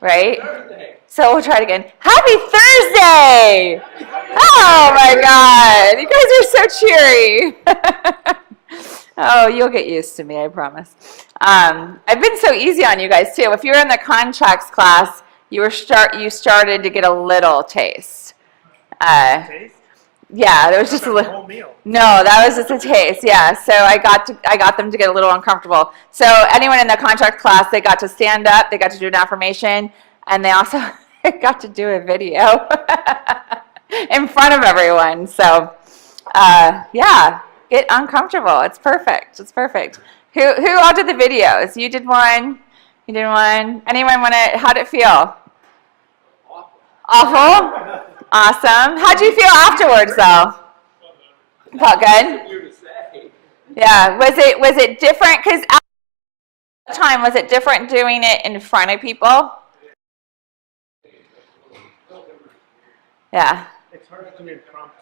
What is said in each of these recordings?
right? So we'll try it again. Happy Thursday! Oh my God, you guys are so cheery. Oh, you'll get used to me, I promise. I've been so easy on you guys too. If you were in the contracts class, you started to get a little taste. Yeah, there was just a little. No, that was just a taste. Yeah, so I got them to get a little uncomfortable. So anyone in the contract class, they got to stand up, they got to do an affirmation, and they also got to do a video in front of everyone. So yeah, get uncomfortable. It's perfect. It's perfect. Who all did the videos? You did one. You did one. Anyone want to? How'd it feel? Awful. Awesome. How'd you feel afterwards, though? Felt good. Yeah. Was it different? Because at the time, was it different doing it in front of people? Yeah. It's hard to do impromptu.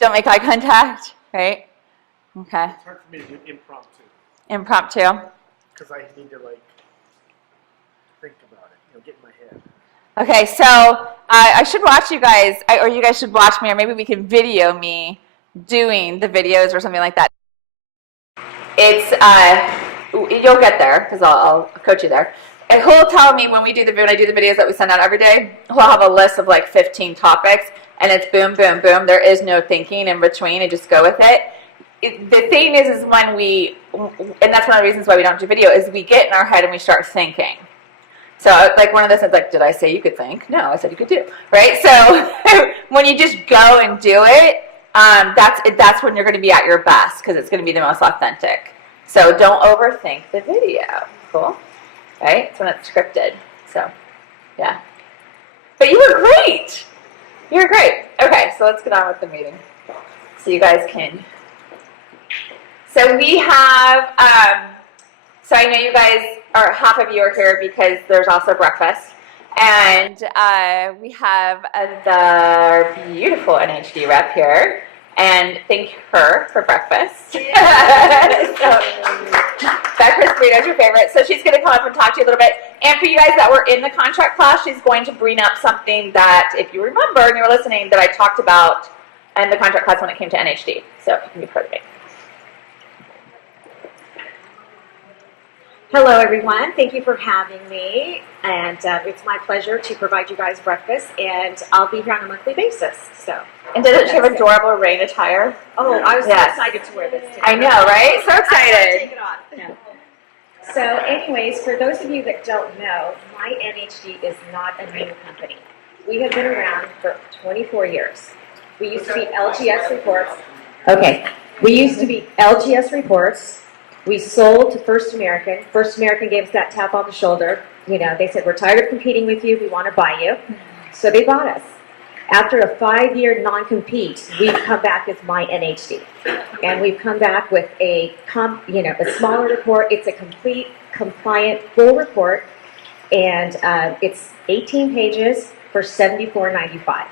Don't make eye contact, right? Okay. It's hard for me to do impromptu. Impromptu. Because I need to think about it, get in my head. Okay, so I should watch you guys, or you guys should watch me, or maybe we can video me doing the videos or something like that. It's, you'll get there, because I'll coach you there. And he'll tell me when I do the videos that we send out every day, he'll have a list of like 15 topics, and it's boom, boom, boom. There is no thinking in between, and just go with it. The thing is when and that's one of the reasons why we don't do video, is we get in our head and we start thinking. So like one of the things, like, did I say you could think? No, I said you could do, right? So when you just go and do it, that's when you're going to be at your best, because it's going to be the most authentic. So don't overthink the video. Cool? Right? It's when it's scripted. So, yeah. But you were great. You were great. Okay, so let's get on with the meeting. So you guys can. So we have, so I know you guys half of you are here because there's also breakfast. And we have the beautiful NHD rep here. And thank her for breakfast. So, breakfast burrito is your favorite. So she's going to come up and talk to you a little bit. And for you guys that were in the contract class, she's going to bring up something that, if you remember and you were listening, that I talked about in the contract class when it came to NHD. So you can be part of it. Hello, everyone. Thank you for having me. And it's my pleasure to provide you guys breakfast. And I'll be here on a monthly basis. So. And doesn't she have adorable rain attire? Oh, I was so excited to wear this today. I know, right? So excited. Take it off. No. So anyways, for those of you that don't know, My NHD is not a new company. We have been around for 24 years. We used to be LGS Reports. Okay. We used to be LGS Reports. We sold to First American. First American gave us that tap on the shoulder. You know, they said, we're tired of competing with you. We want to buy you. So they bought us. After a 5-year non-compete, we've come back as My NHD. And we've come back with a smaller report. It's a complete, compliant, full report. And it's 18 pages for $74.95.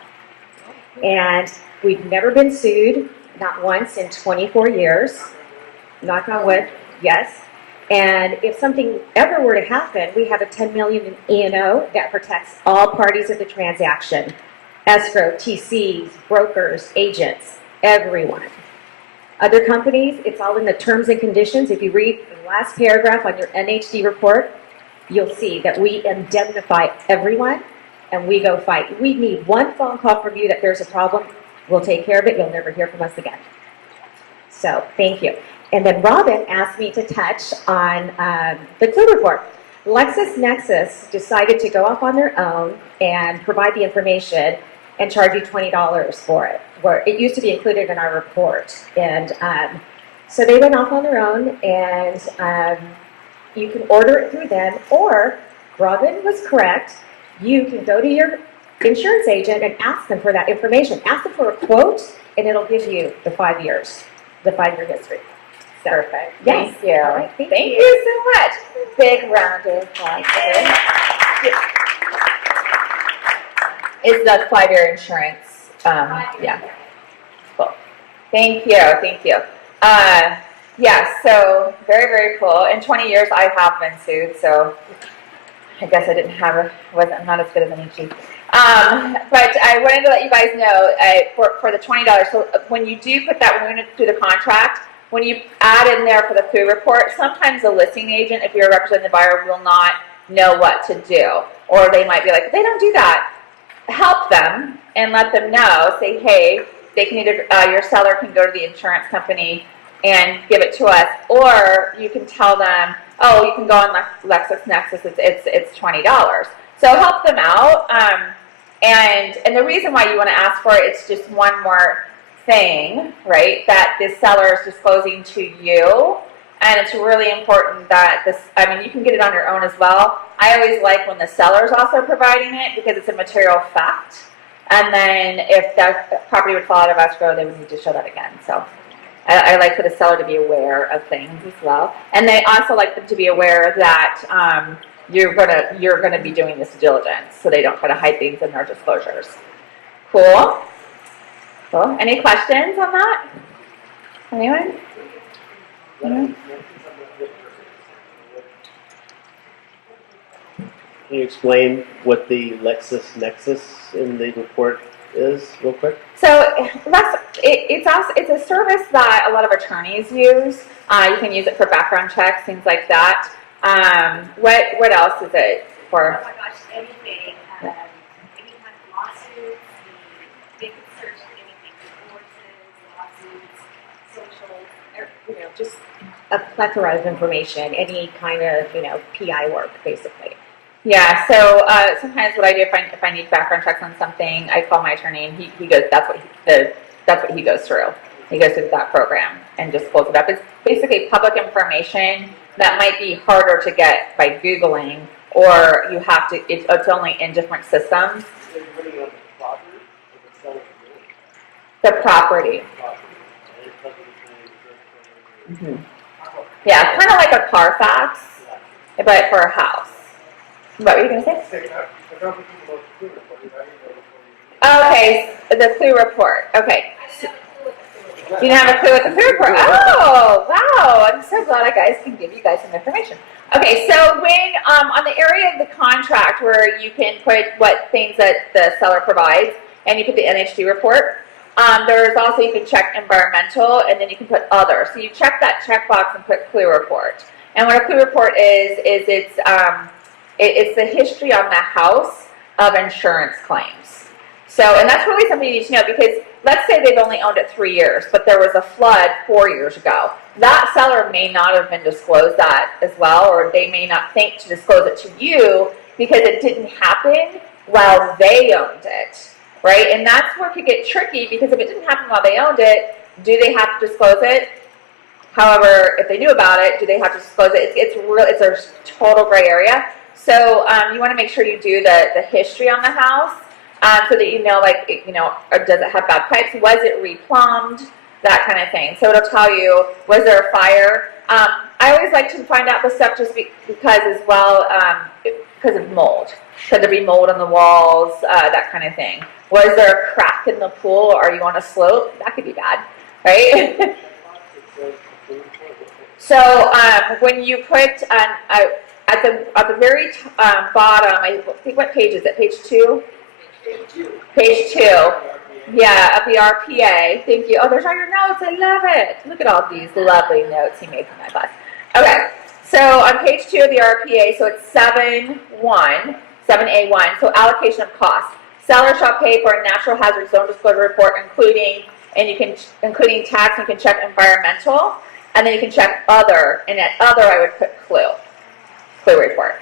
And we've never been sued, not once in 24 years. Knock on wood, yes. And if something ever were to happen, we have a $10 million in E&O that protects all parties of the transaction. Escrow, TCs, brokers, agents, everyone. Other companies, it's all in the terms and conditions. If you read the last paragraph on your NHD report, you'll see that we indemnify everyone and we go fight. We need one phone call from you that there's a problem. We'll take care of it. You'll never hear from us again. So, thank you. And then Robin asked me to touch on the clue report. LexisNexis decided to go off on their own and provide the information and charge you $20 for it, where it used to be included in our report. And so they went off on their own, and you can order it through them, or Robin was correct, you can go to your insurance agent and ask them for that information. Ask them for a quote, and it'll give you the 5 years, the 5-year history. So, perfect. Yes. Thank you. All right, thank you so much. Big round of applause. Is the 5-year insurance? Yeah. Cool. Thank you. Thank you. Yeah. So very, very cool. In 20 years, I have been sued. So I guess I didn't have I'm not as good as an HG. But I wanted to let you guys know for the $20. So when you do put that, when we do the contract, when you add in there for the clue report, sometimes the listing agent, if you're representing the buyer, will not know what to do, or they might be like, they don't do that. Help them and let them know. Say, hey, they can either your seller can go to the insurance company and give it to us, or you can tell them, oh, you can go on LexisNexis. It's $20. So help them out. And the reason why you want to ask for it, it's just one more thing, right, that this seller is disclosing to you. And it's really important that this, I mean, you can get it on your own as well. I always like when the seller is also providing it because it's a material fact. And then if that property would fall out of escrow, they would need to show that again. So I like for the seller to be aware of things as well. And they also like them to be aware that you're gonna be doing this diligence, so they don't try to hide things in their disclosures. Cool. Cool. Any questions on that? Anyone? Mm-hmm. Can you explain what the LexisNexis in the report is, real quick? So it's a service that a lot of attorneys use. You can use it for background checks, things like that. What else is it for? Oh my gosh, anything. Any kind of lawsuits, they can search anything, divorces, lawsuits, social, just a plethora of information, any kind of, PI work, basically. Yeah, so sometimes what I do if I need background checks on something, I call my attorney and he goes. That's what he goes through. He goes through that program and just pulls it up. It's basically public information that might be harder to get by Googling, or you have to. It's only in different systems. The property. Mm-hmm. Yeah, kind of like a Carfax, but for a house. What were you going to say? Okay, the clue report. Okay. You didn't have a clue what the clue report. Oh, wow. I'm so glad I guys can give you guys some information. Okay, so when on the area of the contract where you can put what things that the seller provides, and you put the NHD report, there's also, you can check environmental, and then you can put other. So you check that checkbox and put clue report. And what a clue report is it's the history on the house of insurance claims. So, and that's really something you need to know, because let's say they've only owned it 3 years, but there was a flood 4 years ago. That seller may not have been disclosed that as well, or they may not think to disclose it to you because it didn't happen while they owned it, right? And that's where it could get tricky, because if it didn't happen while they owned it, do they have to disclose it? However, if they knew about it, do they have to disclose it? It's a total gray area. So you want to make sure you do the history on the house, so that you know, like, does it have bad pipes? Was it replumbed? That kind of thing. So it'll tell you, was there a fire? I always like to find out the stuff just because as well, because of mold. Could there be mold on the walls? That kind of thing. Was there a crack in the pool? Are you on a slope? That could be bad, right? So when you put at the very bottom, I think, what page is it? Page 2? Page 2. Yeah, of the RPA. Thank you. Oh, there's all your notes. I love it. Look at all these lovely notes he made for my class. Okay, so on page 2 of the RPA, so it's 7A1. So allocation of costs. Seller shall pay for a natural hazard zone disclosure report, including tax. You can check environmental, and then you can check other. And at other, I would put clue report.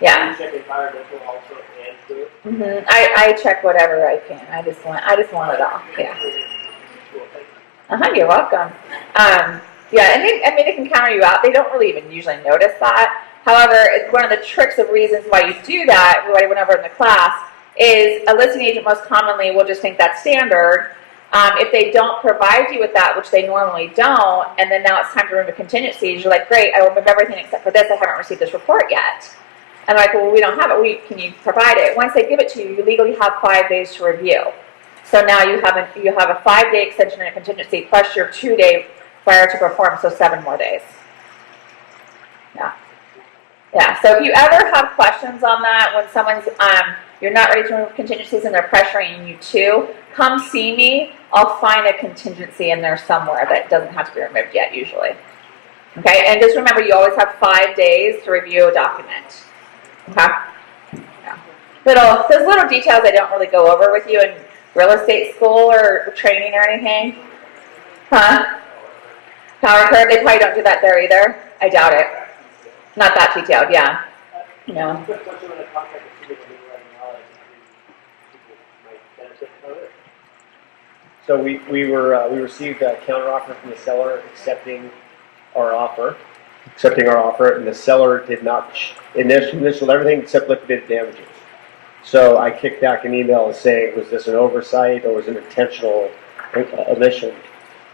Yeah. You check environmental also and clue? Mm-hmm. I check whatever I can. I just want it all. Yeah. You're welcome. Yeah, and they can counter you out. They don't really even usually notice that. However, it's one of the tricks of reasons why you do that, what I went over in the class, is a listing agent most commonly will just think that's standard. If they don't provide you with that, which they normally don't, and then now it's time to remove contingencies, you're like, great, I will remove everything except for this. I haven't received this report yet. And I'm like, well, we don't have it. Can you provide it? Once they give it to you, you legally have 5 days to review. So now you have a 5-day extension and a contingency plus your 2-day prior to perform, so 7 more days. Yeah. Yeah, so if you ever have questions on that, when someone's, you're not ready to remove contingencies and they're pressuring you to, come see me. I'll find a contingency in there somewhere that doesn't have to be removed yet, usually. Okay, and just remember, you always have 5 days to review a document. Okay? Yeah. There's little details I don't really go over with you in real estate school or training or anything. Huh? Power curve, they probably don't do that there either. I doubt it. Not that detailed, yeah. No. So we received a counteroffer from the seller accepting our offer, and the seller did not initial everything except liquidated damages. So I kicked back an email saying, was this an oversight or was it an intentional omission?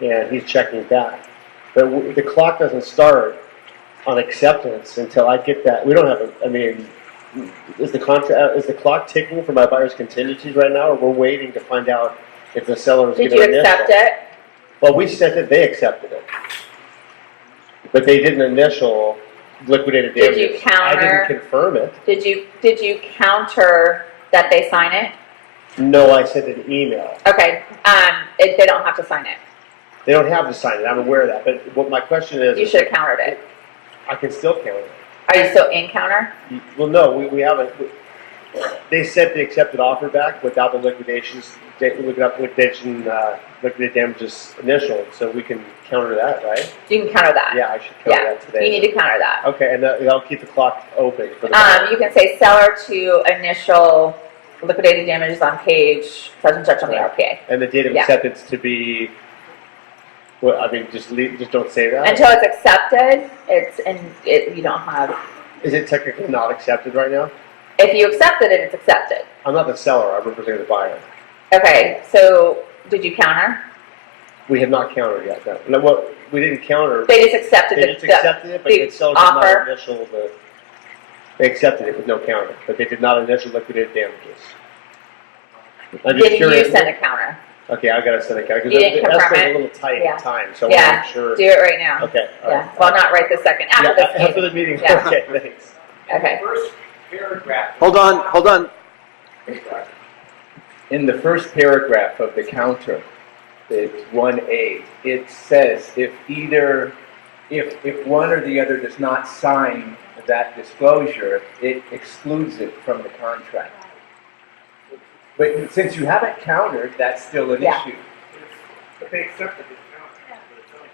And he's checking back. But the clock doesn't start on acceptance until I get that. We don't have is the clock ticking for my buyer's contingencies right now, or we're waiting to find out if the seller is going to initial? Did you accept it? Well, we sent it, they accepted it. But they didn't initial liquidated damages. Did you counter? I didn't confirm it. Did you counter that they sign it? No, I sent an email. Okay, they don't have to sign it. They don't have to sign it, I'm aware of that. But what my question is... You should have countered it. I can still count it. Are you still in counter? Well, no, we haven't. They sent the accepted offer back without the liquidated damages initial, so we can counter that, right? You can counter that. Yeah, I should counter that today. You need to counter that. Okay, and that'll keep the clock open for the buyer. You can say seller to initial liquidated damages on page such and such on the RPA. And the date of acceptance to be, well, I mean, just don't say that. Until it's accepted, you don't have. Is it technically not accepted right now? If you accepted it, it's accepted. I'm not the seller. I'm representing the buyer. Okay, so did you counter? We have not countered yet. No, well, we didn't counter. They just accepted They just accepted it, but the seller did offer. not initial the. They accepted it with no counter, but they did not initial liquidated damages. I'm just Did curious. you send a counter? Okay, I gotta send a counter You didn't because the confirm escrow is it? a little tight Yeah. in time, so I want to make sure. Do it right now. Okay. All Yeah. right. Well, not right this second. After this meeting. After the meeting. Yeah. Okay, thanks. Okay. First paragraph. Hold on. In the first paragraph of the counter, it's 1A, it says if one or the other does not sign that disclosure, it excludes it from the contract. But since you haven't countered, that's still an Yeah. issue. But they accepted it.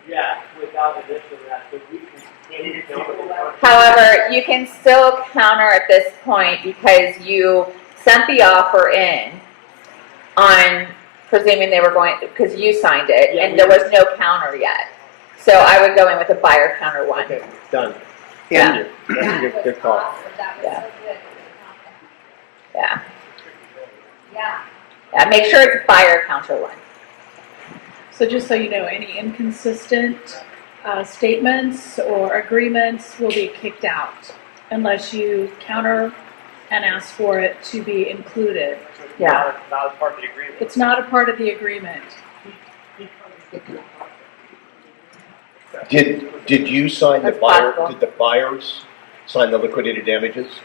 Yeah, without addition that, so we can counter that. However, you can still counter at this point because you sent the offer in on presuming they were going, because you signed it, Yeah, and there was no counter yet. So I would go in with a buyer counter one. Okay, done. Yeah. Thank you. That's a good call. Yeah. Yeah. Yeah, make sure it's buyer counter one. So just so you know, any inconsistent statements or agreements will be kicked out unless you counter and ask for it to be included. Yeah. Not part of the agreement. It's not a part of the agreement. Did you sign the That's buyer? possible. Did the buyers sign the liquidated damages?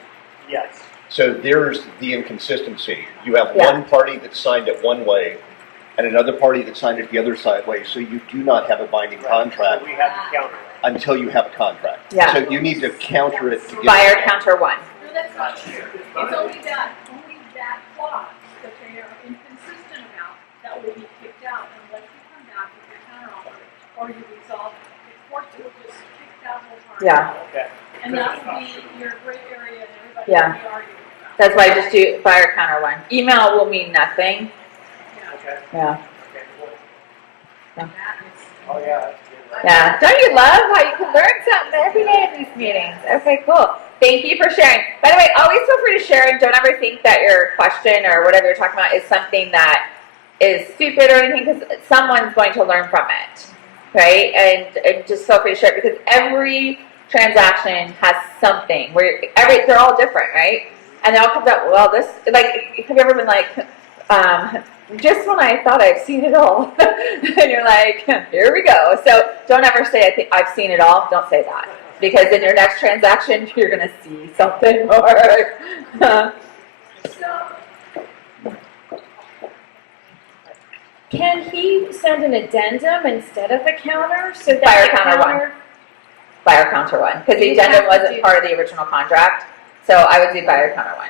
Yes. So there's the inconsistency. You have Yeah. one party that signed it one way, and another party that signed it the other side way. So you do not have a binding contract So we have to counter it. until you have a contract. Yeah. So you need to counter it to get. Buyer counter one. No, that's not true. It's only that clause that they are inconsistent about that will be kicked out unless you come back with your counteroffer or you resolve it. The courts will just kick that whole part. Yeah. Okay. And that will be your gray area and everybody Yeah. will be arguing about. That's why I just do buyer counter one. Email will mean nothing. Okay. Yeah. Okay, cool. That is. Oh, yeah, that's good. Yeah. Don't you love how you can learn something every day in these meetings? Okay, cool. Thank you for sharing. By the way, always feel free to share and don't ever think that your question or whatever you're talking about is something that is stupid or anything, because someone's going to learn from it, right? And just feel free to share it because every transaction has something where they're all different, right? And it all comes out, well, this, like, have you ever been like, just when I thought I've seen it all, and you're like, here we go. So don't ever say, I think I've seen it all. Don't say that. because in your next transaction, you're going to see something more. Can he send an addendum instead of a counter so that Buyer the counter counter? Buyer counter one, because the You addendum have to wasn't do- part of the original contract, so I would do buyer counter one.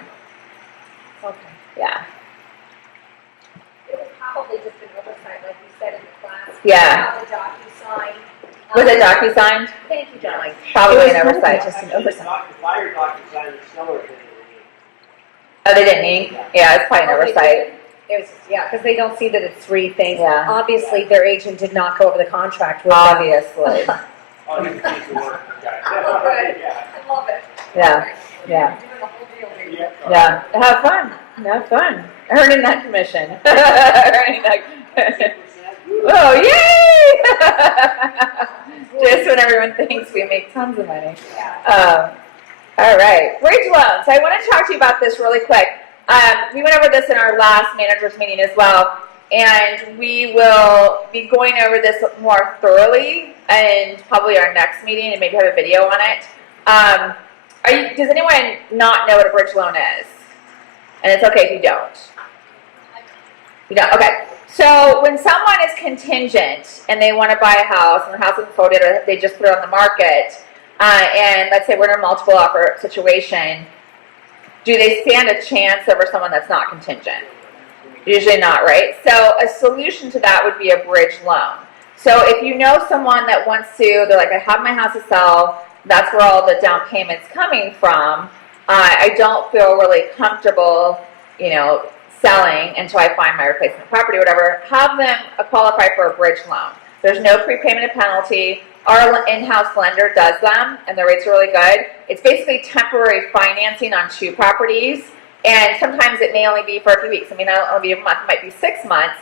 Okay. Yeah. It was probably just an oversight, like you said in the class. Yeah. How the DocuSign. Was it DocuSigned? Thank you, John. Probably It an was oversight. just an Actually, oversight. the buyer DocuSign, the seller didn't. Oh, they didn't need? Yeah, it's probably an Oh, they oversight. It was, yeah, because they don't see that it's three things. Yeah. Obviously, their agent did not go over the contract with them. Obviously. Oh, he's a piece of work, guy. Yeah. I love it. Yeah, yeah, Doing the whole deal, baby. yeah. Have fun. Have fun. Earning that commission. Earning that. Oh, yay! Just when everyone thinks we make tons of money. All right, bridge loans. I want to talk to you about this really quick. We went over this in our last managers meeting as well, and we will be going over this more thoroughly in probably our next meeting and maybe have a video on it. Does anyone not know what a bridge loan is? And it's okay if you don't. You don't? Okay. So when someone is contingent and they want to buy a house and the house isn't sold yet or they just put it on the market, and let's say we're in a multiple offer situation, do they stand a chance over someone that's not contingent? Usually not, right? So a solution to that would be a bridge loan. So if you know someone that wants to, they're like, I have my house to sell, that's where all the down payment's coming from, I don't feel really comfortable, selling until I find my replacement property or whatever, have them qualify for a bridge loan. There's no prepayment penalty. Our in-house lender does them, and the rates are really good. It's basically temporary financing on 2 properties, and sometimes it may only be for a few weeks. I mean, it'll only be a month, it might be 6 months.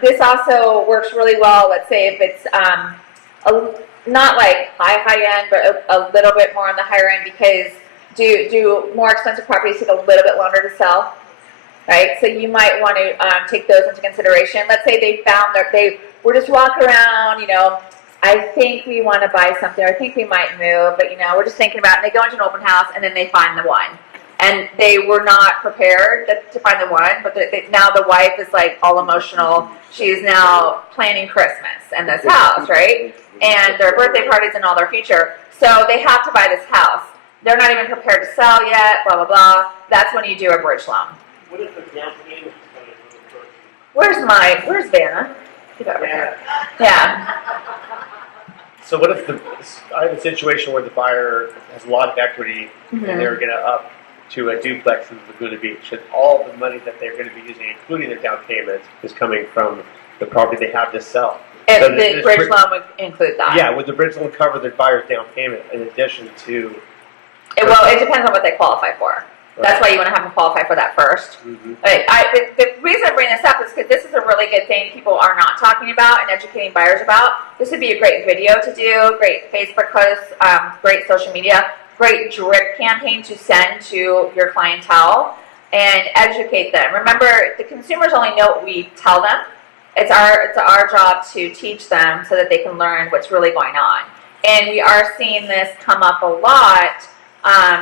This also works really well, let's say if it's not like high end, but a little bit more on the higher end, because do more expensive properties take a little bit longer to sell, right? So you might want to take those into consideration. Let's say they found that they were just walking around, I think we want to buy something, or I think we might move, but we're just thinking about it. And they go into an open house and then they find the one. And they were not prepared to find the one, but now the wife is like all emotional. She's now planning Christmas and this house, right? And their birthday parties and all their future. So they have to buy this house. They're not even prepared to sell yet, blah, blah, blah. That's when you do a bridge loan. What if the down payment is coming from the person? Where's Vanna? Get over here. Yeah. Yeah. So what if I have a situation where the buyer has a lot of equity and they're going to up to a duplex in Laguna Beach, and all the money that they're going to be using, including their down payment, is coming from the property they have to sell. And So the this bridge loan would include that. Yeah, would the bridge loan cover the buyer's down payment in addition to? It depends on what they qualify for. That's why you want to have them qualify for that first. Mm-hmm. The reason I bring this up is because this is a really good thing people are not talking about and educating buyers about. This would be a great video to do, great Facebook posts, great social media, great drip campaign to send to your clientele and educate them. Remember, the consumers only know what we tell them. It's our job to teach them so that they can learn what's really going on. And we are seeing this come up a lot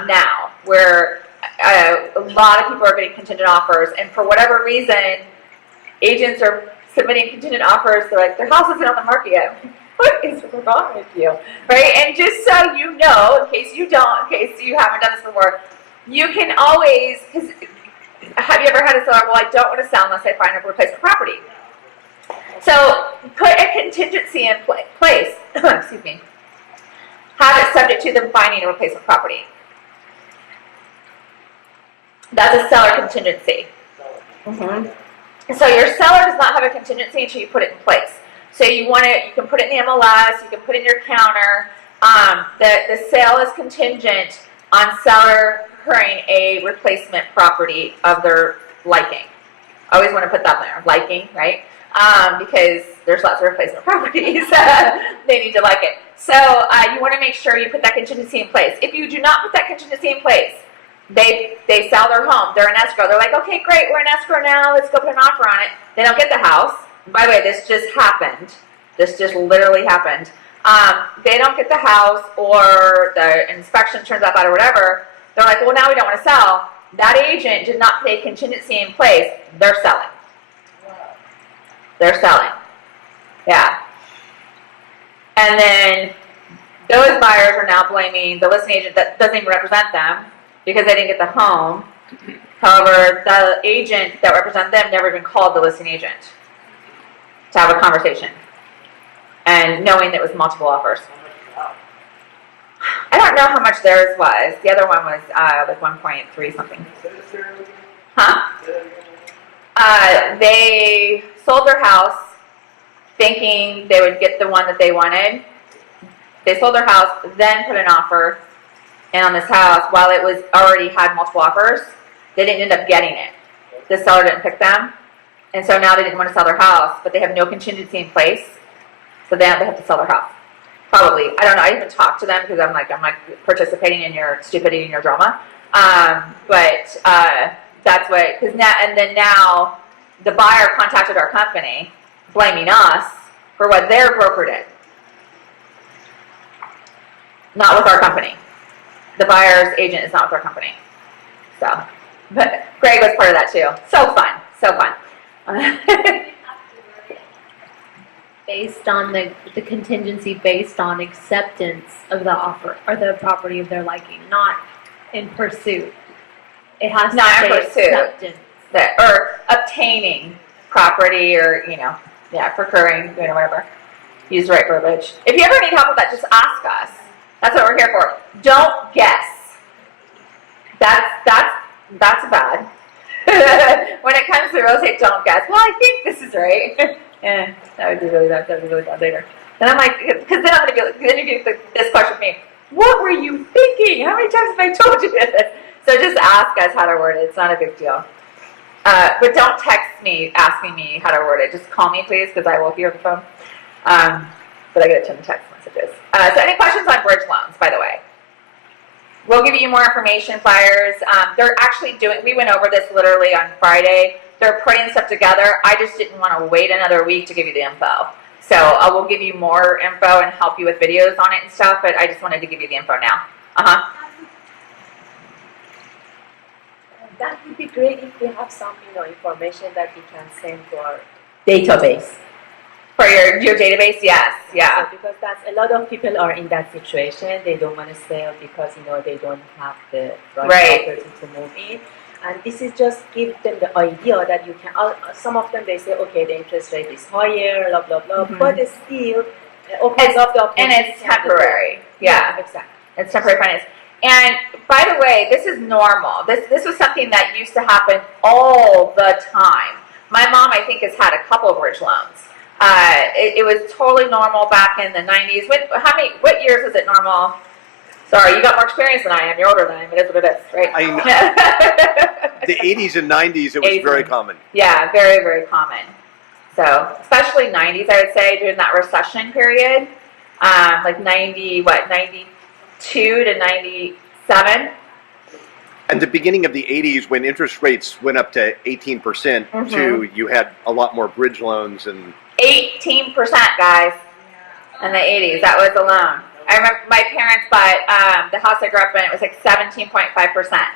now, where a lot of people are getting contingent offers, and for whatever reason, agents are submitting contingent offers. They're like, their house isn't on the market yet. What is wrong with you? Right? And just so you know, in case you haven't done this before, you can always, because have you ever had a seller, well, I don't want to sell unless I find a replacement property. So put a contingency in place, excuse me, have it subject to them finding a replacement property. That's a seller contingency. So your seller does not have a contingency until you put it in place. So you can put it in the MLS, you can put it in your counter. The sale is contingent on seller procuring a replacement property of their liking. I always want to put that there, liking, right? Because there's lots of replacement properties. They need to like it. So you want to make sure you put that contingency in place. If you do not put that contingency in place, they sell their home. They're in escrow. They're like, okay, great, we're in escrow now. Let's go put an offer on it. They don't get the house. By the way, this just happened. This just literally happened. they don't get the house or the inspection turns out bad or whatever, they're like, well, now we don't want to sell. That agent did not pay contingency in place. They're selling. They're selling. Yeah. And then those buyers are now blaming the listing agent that doesn't even represent them because they didn't get the home. However, the agent that represents them never even called the listing agent to have a conversation. And knowing that it was multiple offers. I don't know how much theirs was. The other one was like 1.3 something. Huh? They sold their house thinking they would get the one that they wanted. They sold their house, then put an offer in on this house while it was already had multiple offers. They didn't end up getting it. The seller didn't pick them. And so now they didn't want to sell their house, but they have no contingency in place. So they have to sell their house. Probably. I don't know. I didn't even talk to them because I'm like participating in your stupidity and your drama. But that's what, because now, and then now the buyer contacted our company blaming us for what their broker did. Not with our company. The buyer's agent is not with our company. So, but Greg was part of that too. So fun. So fun. Based on the contingency based on acceptance of the offer or the property of their liking, not in pursuit. It has Not to in say pursuit. acceptance. Or obtaining property or, procuring, whatever. Use the right verbiage. If you ever need help with that, just ask us. That's what we're here for. Don't guess. That's bad. When it comes to real estate, don't guess. Well, I think this is right. Yeah, that would be really bad. That would be really bad later. And I'm like, because then I'm going to be like, then you get this question with me. What were you thinking? How many times have I told you this? So just ask us how to word it. It's not a big deal. But don't text me asking me how to word it. Just call me, please, because I will hear the phone. But I get a ton of text messages. So any questions on bridge loans, by the way? We'll give you more information, flyers. They're actually we went over this literally on Friday. They're putting stuff together. I just didn't want to wait another week to give you the info. So I will give you more info and help you with videos on it and stuff, but I just wanted to give you the info now. That would be great if we have some, information that we can send to our Database. For your database, yes, yeah. So because a lot of people are in that situation. They don't want to sell because they don't have the right property to move in. And this is just give them the idea that you can. Some of them they say, okay, the interest rate is higher, blah blah blah, but it's still opens up the opportunity. And it's temporary. Yeah, exactly. It's temporary finance. And by the way, this is normal. This was something that used to happen all the time. My mom, I think, has had a couple of bridge loans. It was totally normal back in the 90s. What years is it normal? Sorry, you got more experience than I am. You're older than I am. It is what it is, right? The 80s and 90s, it was very common. Yeah, very, very common. So, especially 90s, I would say, during that recession period, like 92 to 97. At the beginning of the 80s, when interest rates went up to 18%, too, you had a lot more bridge loans and 18%, guys, in the 80s. That was a loan. I remember my parents bought the house I grew up in. It was like 17.5%.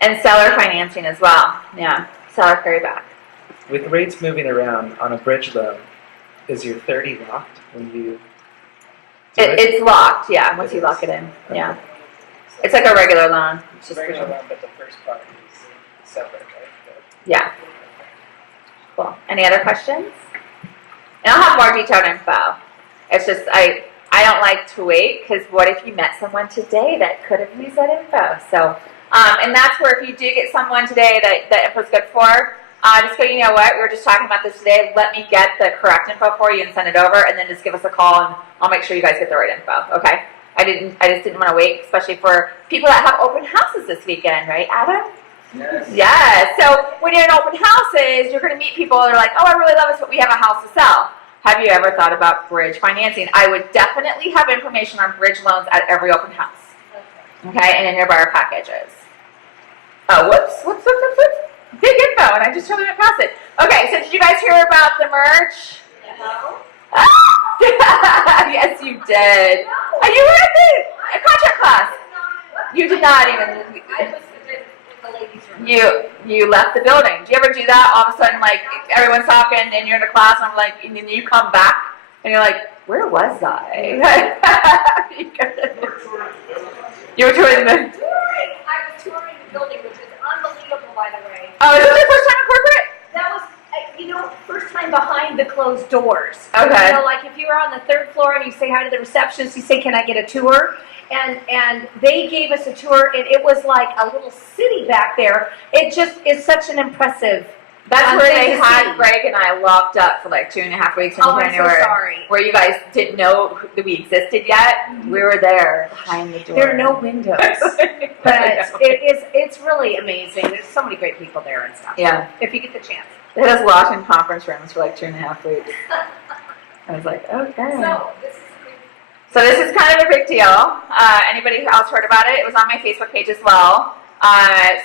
And seller financing as well. Yeah, seller carryback. With rates moving around on a bridge loan, is your 30 locked when you do it? It's locked, yeah, once you lock it in. Yeah. It's like a regular loan. It's just regular loan, but the first part is separate, right? Yeah. Cool. Any other questions? And I'll have more detailed info. It's just I don't like to wait because what if you met someone today that could have used that info? So, and that's where if you do get someone today that info's good for, just go, you know what, we were just talking about this today. Let me get the correct info for you and send it over, and then just give us a call and I'll make sure you guys get the right info. Okay? I just didn't want to wait, especially for people that have open houses this weekend, right, Adam? Yes. Yeah. So when you're in open houses, you're going to meet people that are like, oh, I really love this, but we have a house to sell. Have you ever thought about bridge financing? I would definitely have information on bridge loans at every open house. Okay, and in your buyer packages. Oh, whoops. Big info, and I just totally went past it. Okay, so did you guys hear about the merge? No. Ah! Yes, you did. Oh, you were at the contract class. You did not even. I was in the ladies' room. You left the building. Do you ever do that? All of a sudden, like everyone's talking and you're in a class, and I'm like, and then you come back and you're like, where was I? You were touring the. I was touring the building, which is unbelievable, by the way. Oh, is this your first time in corporate? That was, first time behind the closed doors. Okay. Like if you were on the third floor and you say hi to the receptionist, you say, "Can I get a tour?" And they gave us a tour, and it was like a little city back there. It just is such an impressive. That's where thing they to had see. Greg and I locked up for like 2.5 weeks in Oh, I'm January. so sorry. Where you guys didn't know that we existed yet. We were there behind the door. There are no windows, but it's really amazing. There's so many great people there and stuff. Yeah. If you get the chance. They had us locked in conference rooms for like 2.5 weeks. I was like, okay. So this is kind of a big deal. Anybody else heard about it? It was on my Facebook page as well.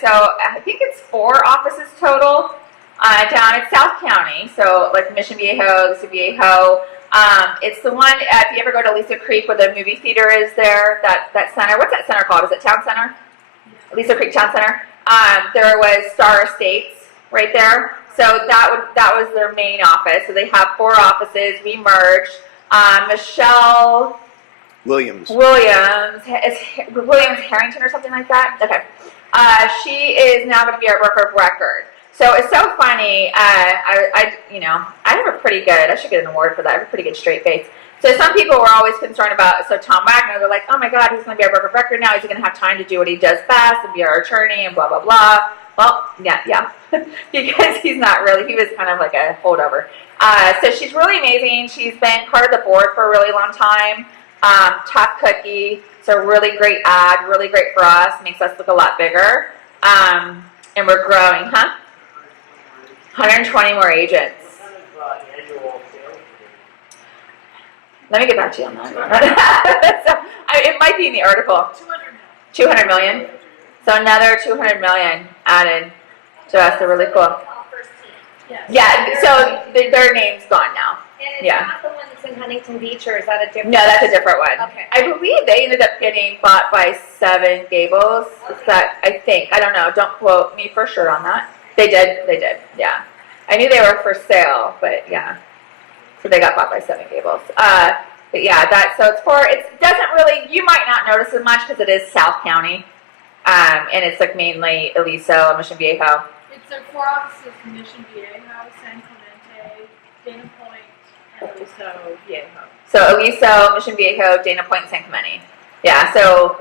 So I think it's 4 offices total down in South County. So like Mission Viejo, Lisa Viejo. It's the one, if you ever go to Lisa Creek where the movie theater is there, that center. What's that center called? Is it Town Center? Lisa Creek Town Center. There was Star Estates right there. So that was their main office. So they have 4 offices. We merged. Michelle Williams. Is Williams Harrington or something like that? Okay. She is now going to be our broker of record. So it's so funny. I have a pretty good. I should get an award for that. I have a pretty good straight face. So some people were always concerned about. So Tom Wagner, they're like, oh my God, he's going to be our broker of record now. He's going to have time to do what he does best and be our attorney and blah blah blah. Well, yeah, because he's not really. He was kind of like a holdover. So she's really amazing. She's been part of the board for a really long time. Tough cookie. So really great ad. Really great for us. Makes us look a lot bigger. And we're growing, huh? 120 more agents. Let me get back to you on that. So, it might be in the article. 200 million. So another 200 million added to us. They're really cool. Yeah. So their name's gone now. And it's Yeah. not the one that's in Huntington Beach, or is that a different? No, that's a different one. Okay. I believe they ended up getting bought by Seven Gables. Is that, I think. I don't know. Don't quote me for sure on that. They did. Yeah. I knew they were for sale, but yeah. So they got bought by Seven Gables. But yeah, it doesn't really, you might not notice it much because it is South County. And it's like mainly Aliso, Mission Viejo. It's their 4 offices: Mission Viejo, San Clemente, Dana Point, and Aliso Viejo. So Aliso, Mission Viejo, Dana Point, San Clemente. Yeah, so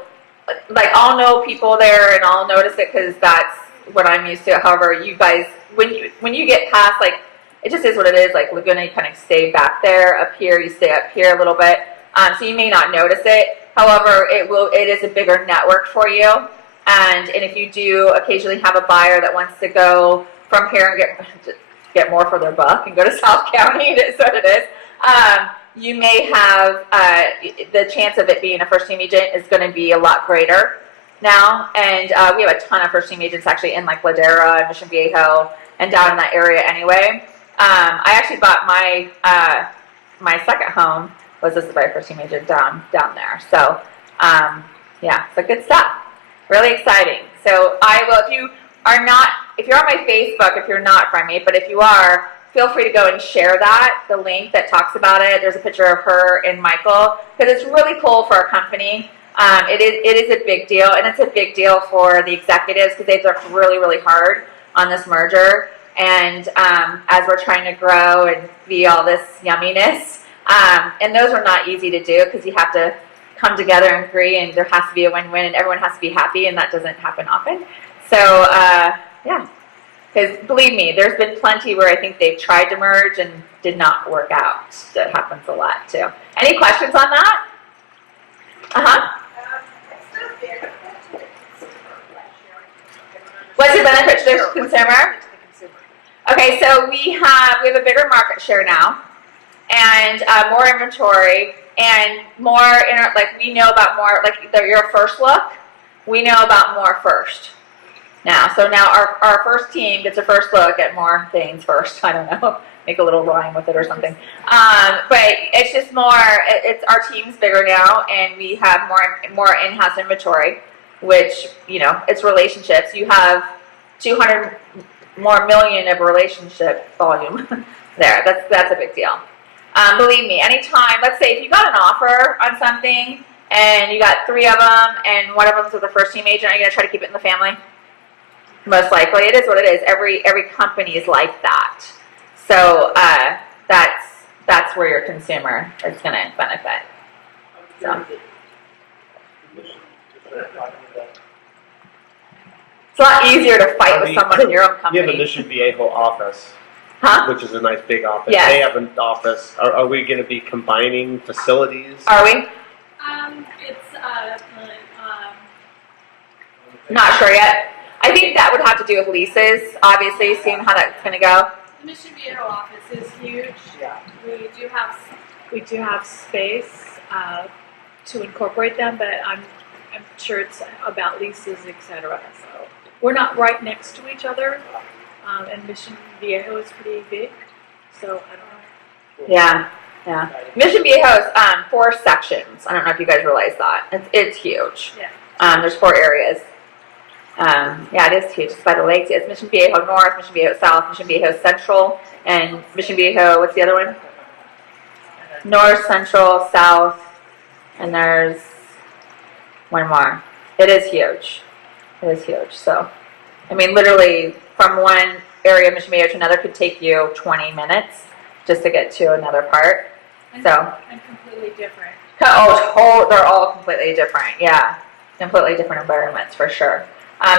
like I'll know people there and I'll notice it because that's what I'm used to. However, you guys, when you get past, like, it just is what it is. Like Laguna, you kind of stay back there. Up here, you stay up here a little bit. So you may not notice it. However, it is a bigger network for you. And if you do occasionally have a buyer that wants to go from here and get more for their buck and go to South County, it is what it is. You may have the chance of it being a first team agent is going to be a lot greater now. And we have a ton of first team agents actually in like Ladera and Mission Viejo and down in that area anyway. I actually bought my second home was this by a first team agent down there. So yeah, so good stuff. Really exciting. So I will, if you're on my Facebook, if you're not from me, but if you are, feel free to go and share the link that talks about it. There's a picture of her and Michael, because it's really cool for our company. It is a big deal, and it's a big deal for the executives because they've worked really, really hard on this merger. And as we're trying to grow and be all this yumminess, and those are not easy to do because you have to come together and agree, and there has to be a win-win, and everyone has to be happy, and that doesn't happen often. So, yeah, because believe me, there's been plenty where I think they've tried to merge and did not work out. That happens a lot, too. Any questions on that? What's the benefit to the consumer? Okay, so we have a bigger market share now, and more inventory, and more, like we know about more, like you're a first look, we know about more first. now. So now our first team gets a first look at more things first. I don't know, make a little rhyme with it or something. But it's just more. It's our team's bigger now, and we have more in-house inventory, which it's relationships. You have 200 more million of relationship volume there. That's a big deal. Believe me, anytime. Let's say if you got an offer on something and you got 3 of them, and one of them's with a first team agent, are you gonna try to keep it in the family? Most likely, it is what it is. Every company is like that. So that's where your consumer is going to benefit. So it's a lot easier to fight with someone in your own company. You have a Mission Viejo office, which is a nice big office. Yes. They have an office. Are we going to be combining facilities? Are we? It's Not sure yet. I think that would have to do with leases, obviously, seeing how that's going to go. the Mission Viejo office is huge. We do have space to incorporate them, but I'm sure it's about leases, etc. So we're not right next to each other, and Mission Viejo is pretty big. So I don't know. Yeah. Mission Viejo is 4 sections. I don't know if you guys realize that. It's huge. Yeah. There's 4 areas. Yeah, it is huge. It's by the lakes. It's Mission Viejo North, Mission Viejo South, Mission Viejo Central, and Mission Viejo, what's the other one? North, Central, South, and there's one more. It is huge. It is huge. So, I mean, literally from one area of Mission Viejo to another could take you 20 minutes just to get to another part. And completely different. Oh, they're all completely different. Yeah, completely different environments for sure.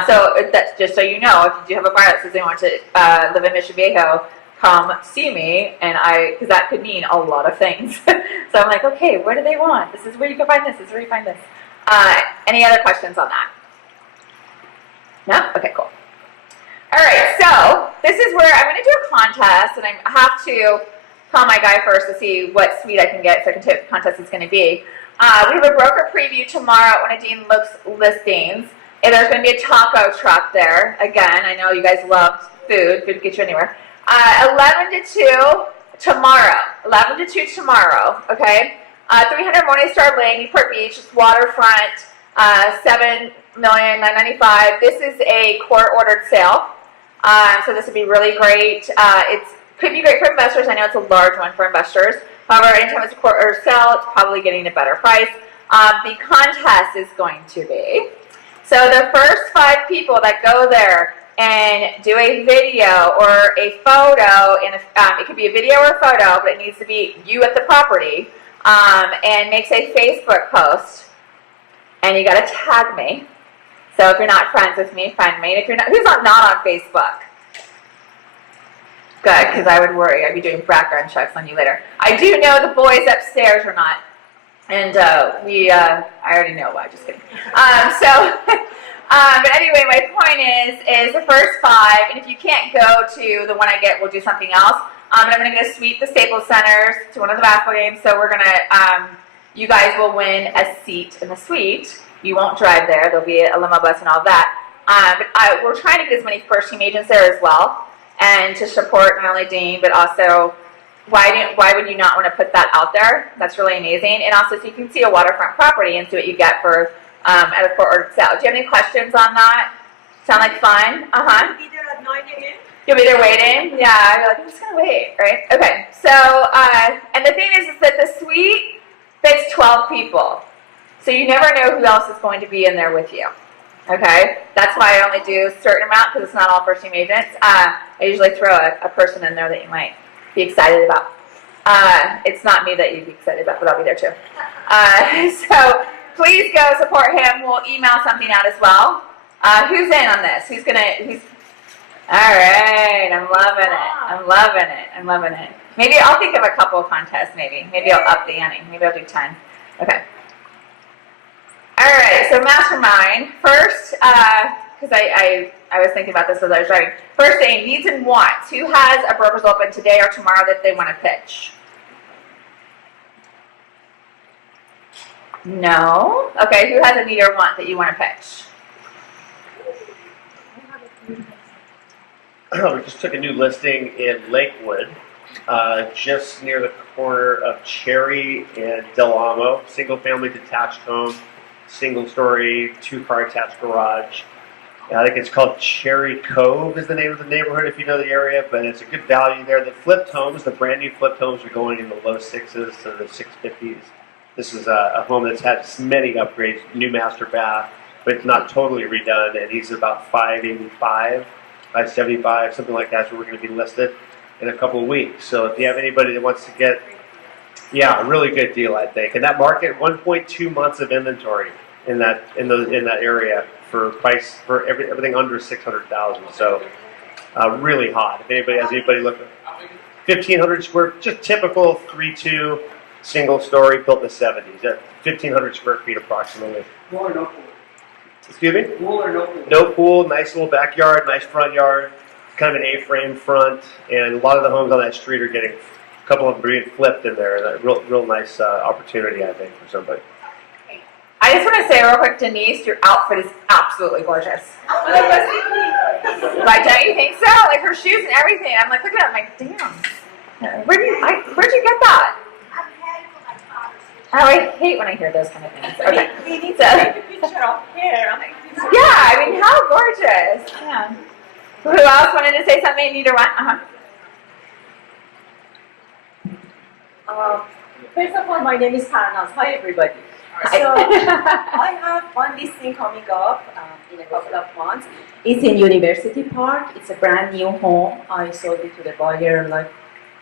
So that's just so you know, if you do have a buyer that says they want to live in Mission Viejo, come see me, and because that could mean a lot of things. So I'm like, okay, what do they want? This is where you can find this. This is where you find this. Any other questions on that? No? Okay, cool. All right, so this is where I'm going to do a contest, and I have to call my guy first to see what suite I can get so I can tell you what the contest is going to be. We have a broker preview tomorrow at one of Dean Luke's listings. And there's going to be a taco truck there. Again, I know you guys loved food. Food gets you anywhere. 11 to 2 tomorrow. 11 to 2 tomorrow, okay? 300 Morningstar Lane, Newport Beach, it's waterfront, $7,995,000. This is a court-ordered sale. So this would be really great. It could be great for investors. I know it's a large one for investors. However, anytime it's a court-ordered sale, it's probably getting a better price. The contest is going to be... So the first 5 people that go there and do a video or a photo, and it could be a video or a photo, but it needs to be you at the property, and makes a Facebook post, and you got to tag me. So if you're not friends with me, find me. And if you're not, who's not on Facebook? Good, because I would worry. I'd be doing background checks on you later. I do know the boys upstairs are not. And I already know why, just kidding. But anyway, my point is the first 5, and if you can't go to the one I get, we'll do something else. And I'm going to get a suite, the Staples Centers, to one of the basketball games. So we're going to, you guys will win a seat in the suite. You won't drive there. There'll be a limo bus and all that. But we're trying to get as many first-team agents there as well, and to support not only Dean, but also... Why would you not want to put that out there? That's really amazing. And also, so you can see a waterfront property and see what you get for at a court-ordered sale. Do you have any questions on that? Sound like fun? I'll be there at 9 a.m. You'll be there waiting? Yeah, you're like, I'm just going to wait, right? Okay, so, and the thing is that the suite fits 12 people. So you never know who else is going to be in there with you. Okay? That's why I only do a certain amount, because it's not all first-team agents. I usually throw a person in there that you might be excited about. It's not me that you'd be excited about, but I'll be there too. So please go support him. We'll email something out as well. Who's in on this? All right, I'm loving it. Maybe I'll think of a couple of contests, maybe I'll up the ante. Maybe I'll do 10. Okay. All right, so mastermind. First, because I was thinking about this as I was driving. First thing, needs and wants. Who has a broker's open today or tomorrow that they want to pitch? No? Okay, who has a need or want that you want to pitch? we just took a new listing in Lakewood, just near the corner of Cherry and Del Amo. Single family detached home, single story, 2-car attached garage. I think it's called Cherry Cove is the name of the neighborhood if you know the area, but it's a good value there. The flipped homes, the brand new flipped homes are going in the low 6s to the 650s. This is a home that's had many upgrades, new master bath, but it's not totally redone, and he's about 585, 575, something like that, so we're going to be listed in a couple of weeks. So if you have anybody that wants to get, a really good deal, I think. And that market, 1.2 months of inventory in that area for price for everything under 600,000. So really hot. If anybody has anybody looking, 1,500 square, just typical 3-2 single story built in the 70s. 1,500 square feet approximately. Pool or no pool? Excuse me? Pool or no pool? No pool, nice little backyard, nice front yard, kind of an A-frame front, and a lot of the homes on that street are getting, a couple of them are being flipped in there. A real nice opportunity, I think, for somebody. I just want to say real quick, Denise, your outfit is absolutely gorgeous. Like, don't you think so? Like her shoes and everything. I'm like, look at that. I'm like, damn. Where'd you get that? Oh, I hate when I hear those kind of things. Okay. We need to take a picture of hair. Yeah, I mean, how gorgeous. Yeah. Who else wanted to say something? Neither one? First of all, my name is Parnas. Hi, everybody. Hi. So, I have one listing coming up in a couple of months. It's in University Park. It's a brand new home. I sold it to the buyer like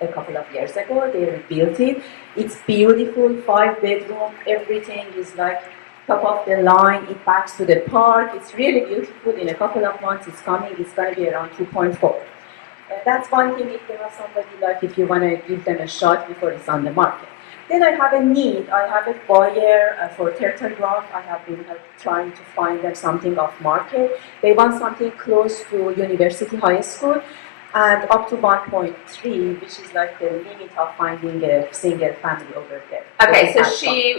a couple of years ago. They rebuilt it. It's beautiful, 5-bedroom. Everything is like top of the line. It backs to the park. It's really beautiful. In a couple of months, it's coming. It's going to be around 2.4. That's one thing if there was somebody like if you want to give them a shot before it's on the market. Then I have a need. I have a buyer for Turtle Rock. I have been trying to find them something off market. They want something close to University High School and up to 1.3, which is like the limit of finding a single family over there. Okay, so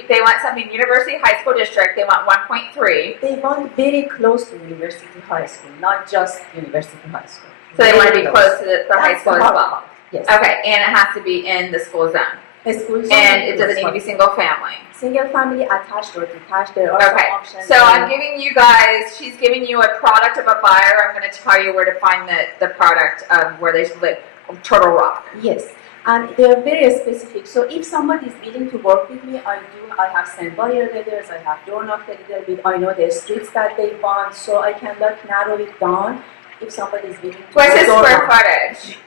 they want something University High School District. They want 1.3. They want very close to University High School, not just University High School. So they want to be close to the high school as well. Yes. Okay, and it has to be in the school zone. And it doesn't need to be single family. Single family, attached or detached, there are Okay, some options. so I'm giving you guys, she's giving you a product of a buyer. I'm going to tell you where to find the product of where they live, Turtle Rock. Yes, and they are very specific. So if somebody is willing to work with me, I have sent buyer letters, I have door knocked a little bit, I know the streets that they want, so I can like narrow it down if somebody is willing to What's the square footage?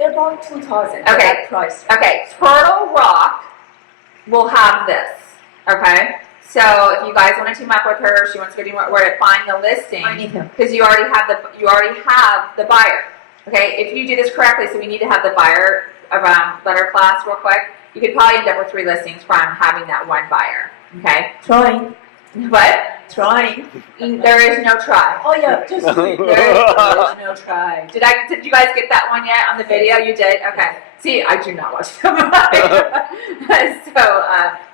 About 2,000. Okay. That price. Okay. Turtle Rock will have this. Okay. So if you guys want to team up with her, she wants to go where to find the listing. I need him. Because you already have the buyer. Okay. If you do this correctly, so we need to have the buyer around letter class real quick. You could probably end up with 3 listings from having that one buyer. Okay. Trying. What? Trying. There is no try. Oh yeah, just there is no try. Did you guys get that one yet on the video? You did? Okay. See, I do not watch them. So,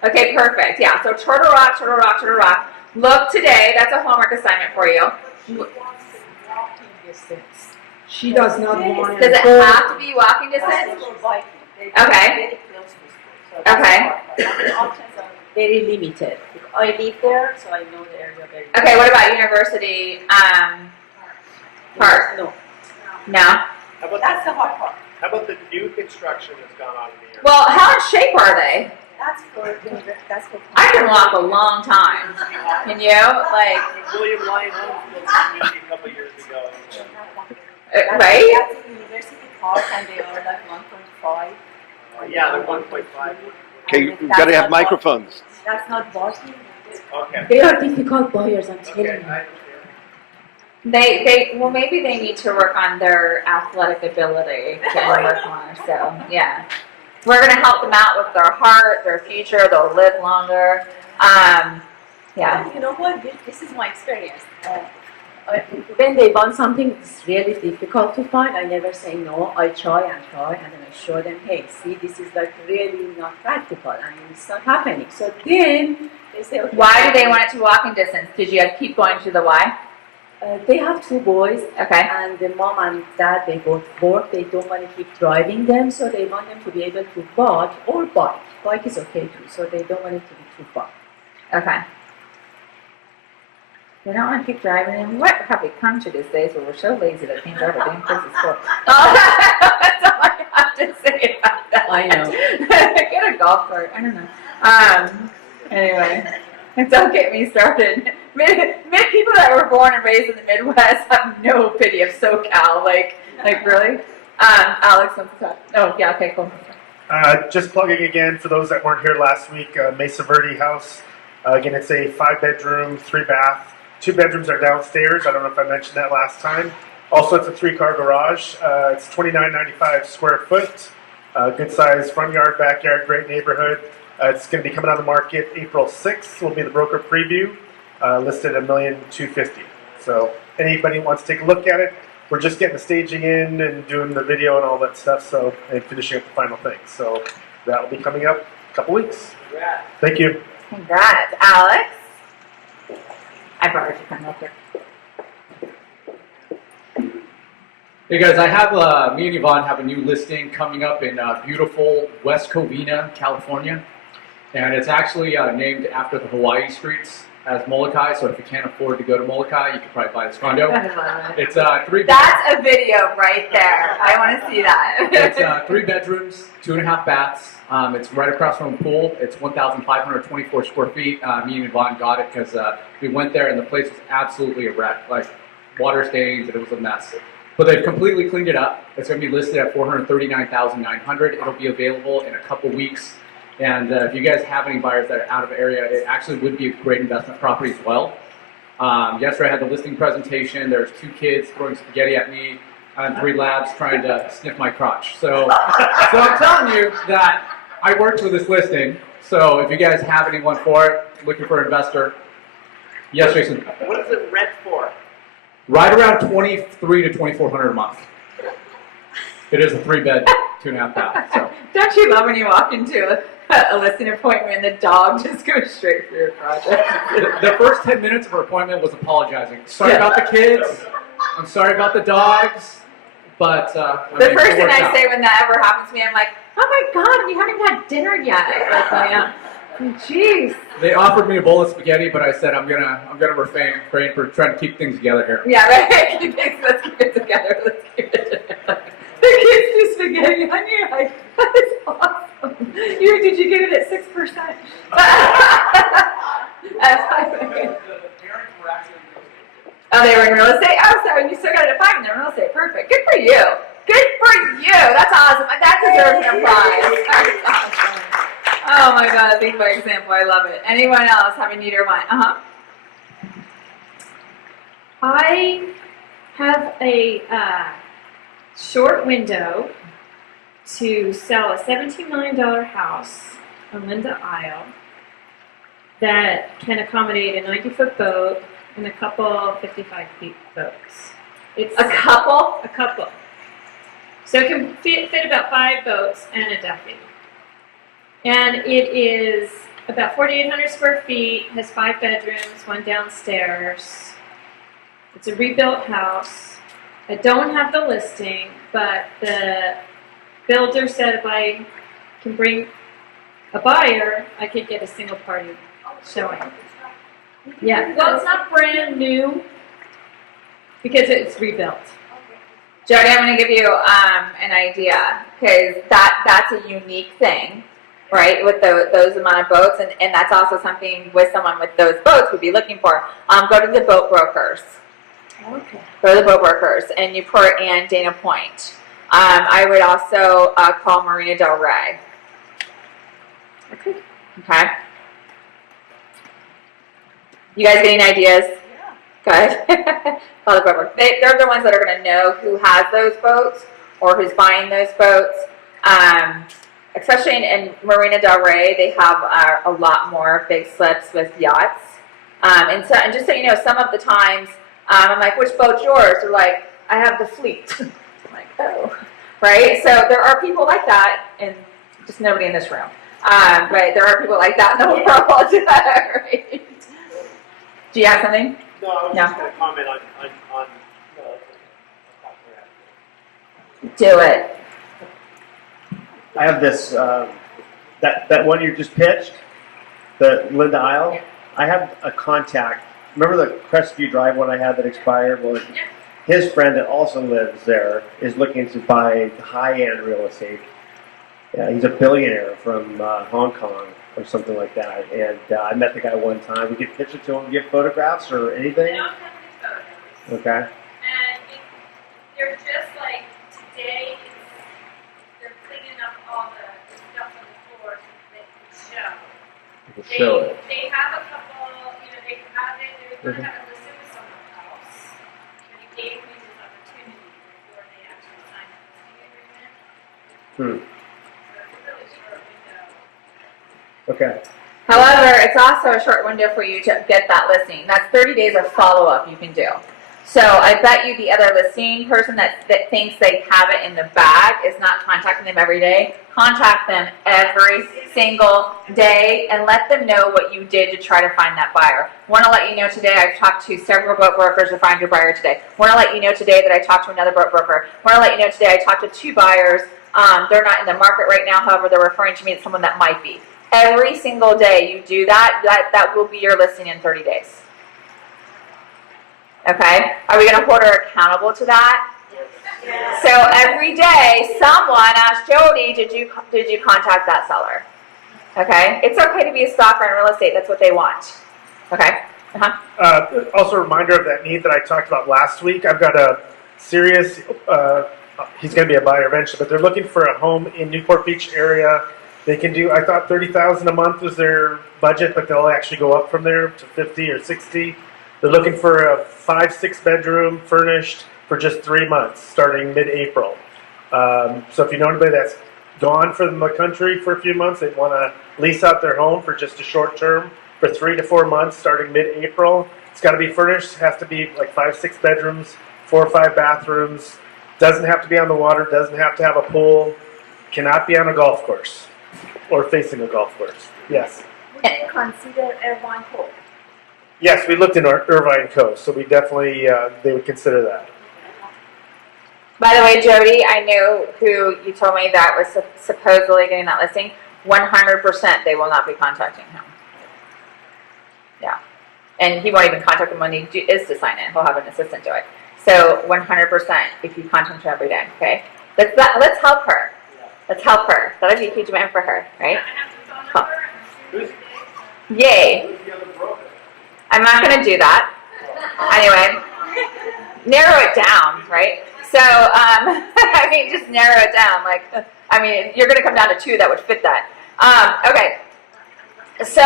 okay, perfect. Yeah, so Turtle Rock, Turtle Rock, Turtle Rock. Look today, that's a homework assignment for you. She does not want Does it have to be walking distance? Okay. Okay. The options are very limited. I live there, so I know the area very well. Okay, what about University Park? No. No? That's the hard part. How about the new construction that's gone on in the area? Well, how in shape are they? That's for I can walk a long time. Can you? Like, William Lyon Homes built a community a couple years ago. right? That's at University Park, and they are like 1.5. Yeah, they're 1.5. Okay, you've got to have microphones. That's not barking. Okay. They are difficult buyers, I'm telling Okay, you. I understand. Well, maybe they need to work on their athletic ability to work more. So, yeah. We're going to help them out with their heart, their future. They'll live longer. Yeah. You know what? This is my experience. When they want something that's really difficult to find, I never say no. I try, and then I show them, hey, see, this is like really not practical, and it's not happening. So then they say, okay. Why do they want it to walking distance? Did you keep going to the why? They have two boys, Okay. and the mom and dad, they both work. They don't want to keep driving them, so they want them to be able to walk or bike. Bike is okay too, so they don't want it to be too far. Okay. We don't want to keep driving in. What have we come to these days where we're so lazy that things are damn places full? That's all I have to say about that. I know. Get a golf cart. I don't know. Anyway, don't get me started. People that were born and raised in the Midwest have no pity of SoCal. Like really? Alex wants to talk. Oh, yeah. Okay, cool. Just plugging again for those that weren't here last week, Mesa Verde House. Again, it's a 5-bedroom, 3-bath. 2 bedrooms are downstairs. I don't know if I mentioned that last time. Also, it's a 3-car garage. It's $29.95 square foot. Good size front yard, backyard, great neighborhood. It's going to be coming on the market April 6th. Will be the broker preview. Listed at $1,250,000. So anybody who wants to take a look at it, we're just getting the staging in and doing the video and all that stuff. So and finishing up the final things. So that will be coming up in a couple weeks. Thank you. Congrats, Alex. I brought her to come up here. Hey guys, I have me and Yvonne have a new listing coming up in beautiful West Covina, California, and it's actually named after the Hawaii streets as Molokai. So if you can't afford to go to Molokai, you can probably buy this condo. It's 3. That's a video right there. I want to see that. It's 3 bedrooms, 2.5 baths. It's right across from a pool. It's 1,524 square feet. Me and Yvonne got it because we went there and the place was absolutely a wreck, like water stains, and it was a mess. But they've completely cleaned it up. It's going to be listed at $439,900. It'll be available in a couple weeks. And if you guys have any buyers that are out of area, it actually would be a great investment property as well. Yesterday I had the listing presentation. There's 2 kids throwing spaghetti at me and 3 labs trying to sniff my crotch. So I'm telling you that I worked with this listing. So if you guys have anyone for it, looking for an investor, yes, Jason. What is it rent for? Right around $2,300 to $2,400 a month. It is a 3-bed, 2.5 bath. So. Don't you love when you walk into a listing appointment and the dog just goes straight for your project? The first 10 minutes of her appointment was apologizing. Sorry about the kids. I'm sorry about the dogs. But the first thing I say when that ever happens to me, I'm like, oh my God, we haven't even had dinner yet. Like, I am. Jeez. They offered me a bowl of spaghetti, but I said I'm gonna refrain for trying to keep things together here. Yeah, right. Let's keep it together. Let's keep it together. The kids do spaghetti on you. Like, that is awesome. Did you get it at 6%? Oh, they were in real estate? Oh, so you still got it at 5 and they're in real estate. Perfect. Good for you. Good for you. That's awesome. That deserves an applause. That's awesome. Oh my God, lead by example. I love it. Anyone else have a need or want? I have a short window to sell a $17 million house on Linda Isle that can accommodate a 90-foot boat and a couple 55-feet boats. It's a couple? A couple. So it can fit about 5 boats and a Duffy. And it is about 4,800 square feet, has 5 bedrooms, 1 downstairs. It's a rebuilt house. I don't have the listing, but the builder said if I can bring a buyer, I could get a single party showing. Yeah, well, it's not brand new because it's rebuilt. Jody, I'm going to give you an idea because that's a unique thing. Right, with those amount of boats, and that's also something with someone with those boats would be looking for. Go to the boat brokers. Okay. Go to the boat brokers, and Newport and Dana Point. I would also call Marina Del Rey. Okay. Okay. You guys getting ideas? Yeah. Good. Call the boat broker. They're the ones that are going to know who has those boats or who's buying those boats. Especially in Marina Del Rey, they have a lot more big slips with yachts. And just so you know, some of the times, I'm like, which boat's yours? They're like, I have the fleet. I'm like, oh. Right? So there are people like that, and just nobody in this room. But there are people like that in the world. Right? Do you have something? No, I was No. just going to comment on no, Do it. I have this, that one you just pitched, the Linda Isle. I have a contact. Remember the Crestview Drive one I had that expired? Well, his friend that also lives there is looking to buy high-end real estate. He's a billionaire from Hong Kong or something like that. And I met the guy one time. We could pitch it to him, give photographs or anything. They don't have any photos. Okay. And they're just like today, they're cleaning up all the stuff on the floor so they can show. You can show it. They have a couple, they have it, they were going to have it listed with someone else. But it gave me this opportunity before they actually signed the listing agreement. So it's a really short window. Okay. However, it's also a short window for you to get that listing. That's 30 days of follow-up you can do. So I bet you the other listing person that thinks they have it in the bag is not contacting them every day. Contact them every single day and let them know what you did to try to find that buyer. Want to let you know today I've talked to several boat brokers to find your buyer today. Want to let you know today that I talked to another boat broker. Want to let you know today I talked to 2 buyers. They're not in the market right now, however, they're referring to me as someone that might be. Every single day you do that will be your listing in 30 days. Okay? Are we going to hold her accountable to that? Yes. So every day, someone asks Jody, did you contact that seller? Okay? It's okay to be a stalker in real estate. That's what they want. Okay? Also a reminder of that need that I talked about last week. I've got a serious, he's going to be a buyer eventually, but they're looking for a home in Newport Beach area. They can do, I thought $30,000 a month was their budget, but they'll actually go up from there to 50 or 60. They're looking for a 5-6 bedroom furnished for just 3 months, starting mid-April. So if you know anybody that's gone from the country for a few months, they want to lease out their home for just a short term for 3 to 4 months, starting mid-April. It's got to be furnished. Has to be like 5-6 bedrooms, 4 or 5 bathrooms. Doesn't have to be on the water. Doesn't have to have a pool. Cannot be on a golf course or facing a golf course. Yes. Would you consider Irvine Court? Yes, we looked in Irvine Coast, so we definitely they would consider that. By the way, Jody, I know who you told me that was supposedly getting that listing. 100% they will not be contacting him. Yeah. And he won't even contact them when he is to sign it. He'll have an assistant do it. So 100% if you contact her every day, okay? Let's help her. Let's help her. That'll be a huge win for her, right? Cool. Yay. I'm not going to do that. Anyway, narrow it down, right? So, I mean, just narrow it down. Like, I mean, you're going to come down to 2 that would fit that. Okay. So,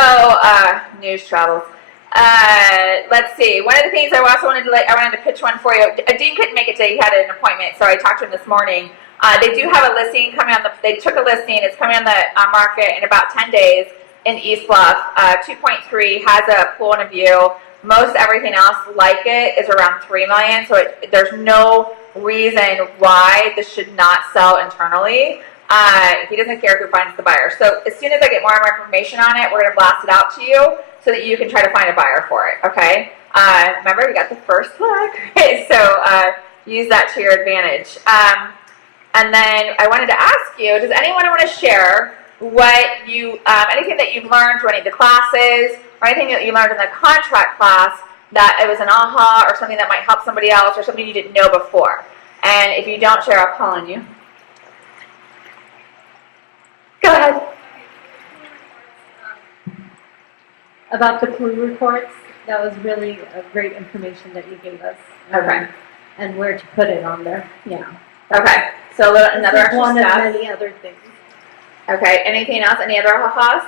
news travels. Let's see. One of the things I also wanted to pitch one for you. Dean couldn't make it today. He had an appointment, so I talked to him this morning. They do have a listing coming on they took a listing. It's coming on the market in about 10 days in East Bluff. 2.3 has a pool and a view. Most everything else like it is around $3 million. So there's no reason why this should not sell internally. He doesn't care who finds the buyer. So as soon as I get more information on it, we're going to blast it out to you so that you can try to find a buyer for it. Okay? Remember, we got the first look. So use that to your advantage. And then I wanted to ask you, does anyone want to share what you, anything that you've learned through any of the classes, or anything that you learned in the contract class that it was an aha or something that might help somebody else or something you didn't know before? And if you don't share, I'll call on you. Go ahead. About the pool reports, that was really a great information that you gave us. Okay. And where to put it on there. Yeah. Okay. So another extra one step. of many other things. Okay. Anything else? Any other ahas?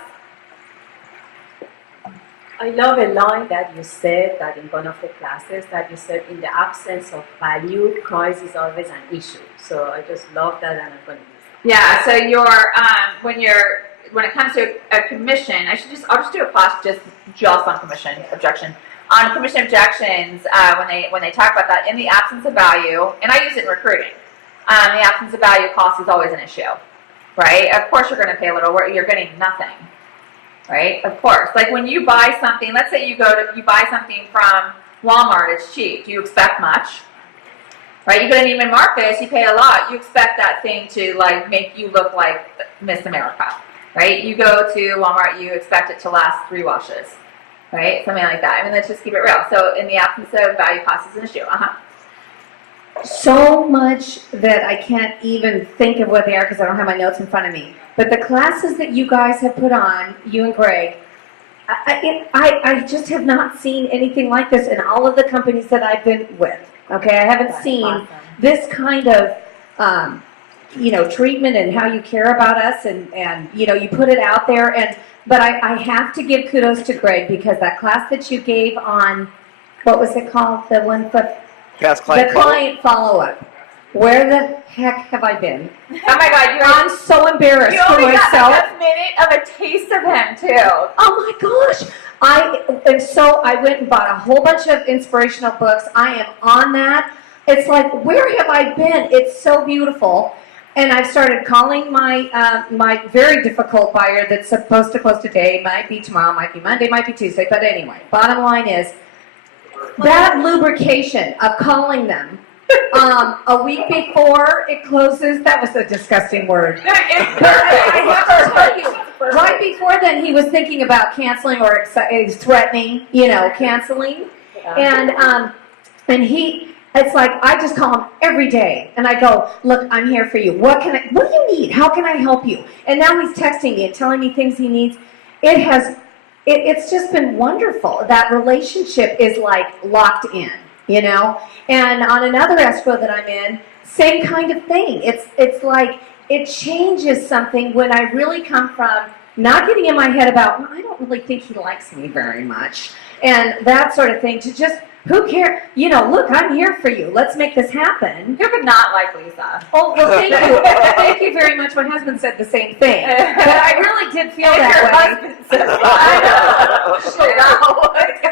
I love a line that you said that in one of the classes that you said in the absence of value, price is always an issue. So I just love that and I'm going to use it. Yeah. So when it comes to a commission, I'll just do a class just on commission objection. On commission objections, when they talk about that, in the absence of value, and I use it in recruiting, the absence of value cost is always an issue, right? Of course you're going to pay a little, you're getting nothing, right? Of course. Like when you buy something, let's say you buy something from Walmart, it's cheap. Do you expect much? Right? You go to Neiman Marcus, you pay a lot. You expect that thing to like make you look like Miss America, right? You go to Walmart, you expect it to last 3 washes, right? Something like that. I mean, let's just keep it real. So in the absence of value, cost is an issue. So much that I can't even think of what they are because I don't have my notes in front of me. But the classes that you guys have put on, you and Greg, I just have not seen anything like this in all of the companies that I've been with. Okay, I haven't seen this kind of, treatment and how you care about us, and you put it out there. But I have to give kudos to Greg because that class that you gave on, what was it called? The one for Past client the client follow-up. Where the heck have I been? Oh my God, I'm so embarrassed you for only myself. got like a minute of a taste of him too. Oh my gosh. So I went and bought a whole bunch of inspirational books. I am on that. It's like, where have I been? It's so beautiful. And I've started calling my my very difficult buyer that's supposed to close today. Might be tomorrow, might be Monday, might be Tuesday. But anyway, bottom line is, that lubrication of calling them a week before it closes, that was a disgusting word. I have to tell you, right before then he was thinking about canceling or threatening, canceling. And it's like, I just call him every day and I go, look, I'm here for you. What do you need? How can I help you? And now he's texting me and telling me things he needs. It's just been wonderful. That relationship is like locked in, And on another escrow that I'm in, same kind of thing. It's like it changes something when I really come from not getting in my head about, well, I don't really think he likes me very much, and that sort of thing, to just, who cares? Look, I'm here for you. Let's make this happen. Who could not like Lisa? Oh, well, thank you. Thank you very much. My husband said the same thing. But I really did feel that way.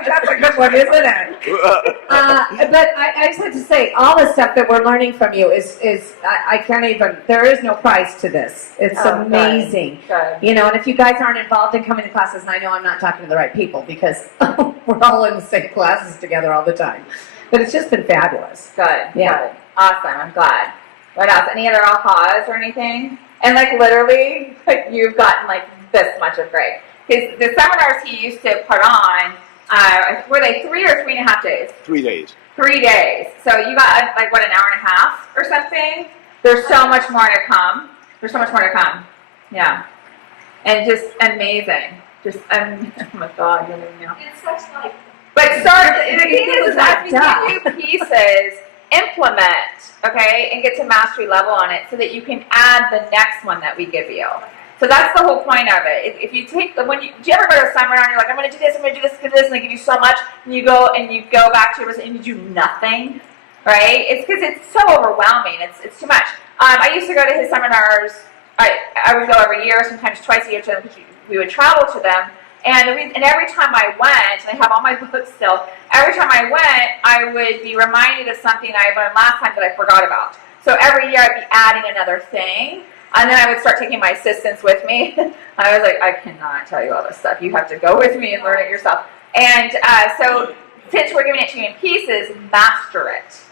That's a good one, isn't it? But I just have to say, all the stuff that we're learning from you is I can't even, there is no price to this. It's amazing. Good. And if you guys aren't involved in coming to classes, and I know I'm not talking to the right people because we're all in the same classes together all the time. But it's just been fabulous. Good. Yeah. Good. Awesome. I'm glad. What else? Any other ahas or anything? And like literally, like you've gotten like this much of Greg. Because the seminars he used to put on, were they 3 or 3.5 days? 3 days. 3 days. So you got like what, an hour and a half or something? There's so much more to come. Yeah. And just amazing. Just oh my God, you know. It's such like. But the thing is that we give you pieces, implement, okay, and get to mastery level on it so that you can add the next one that we give you. So that's the whole point of it. If you take, do you ever go to a seminar and you're like, I'm going to do this, I'm going to do this, and they give you so much, and you go back to your and you do nothing, right? It's because it's so overwhelming. It's too much. I used to go to his seminars. I would go every year, sometimes twice a year to them, because we would travel to them. And every time I went, and I have all my books still, every time I went, I would be reminded of something I learned last time that I forgot about. So every year I'd be adding another thing, and then I would start taking my assistants with me. I was like, I cannot tell you all this stuff. You have to go with me and learn it yourself. And so since we're giving it to you in pieces, master it.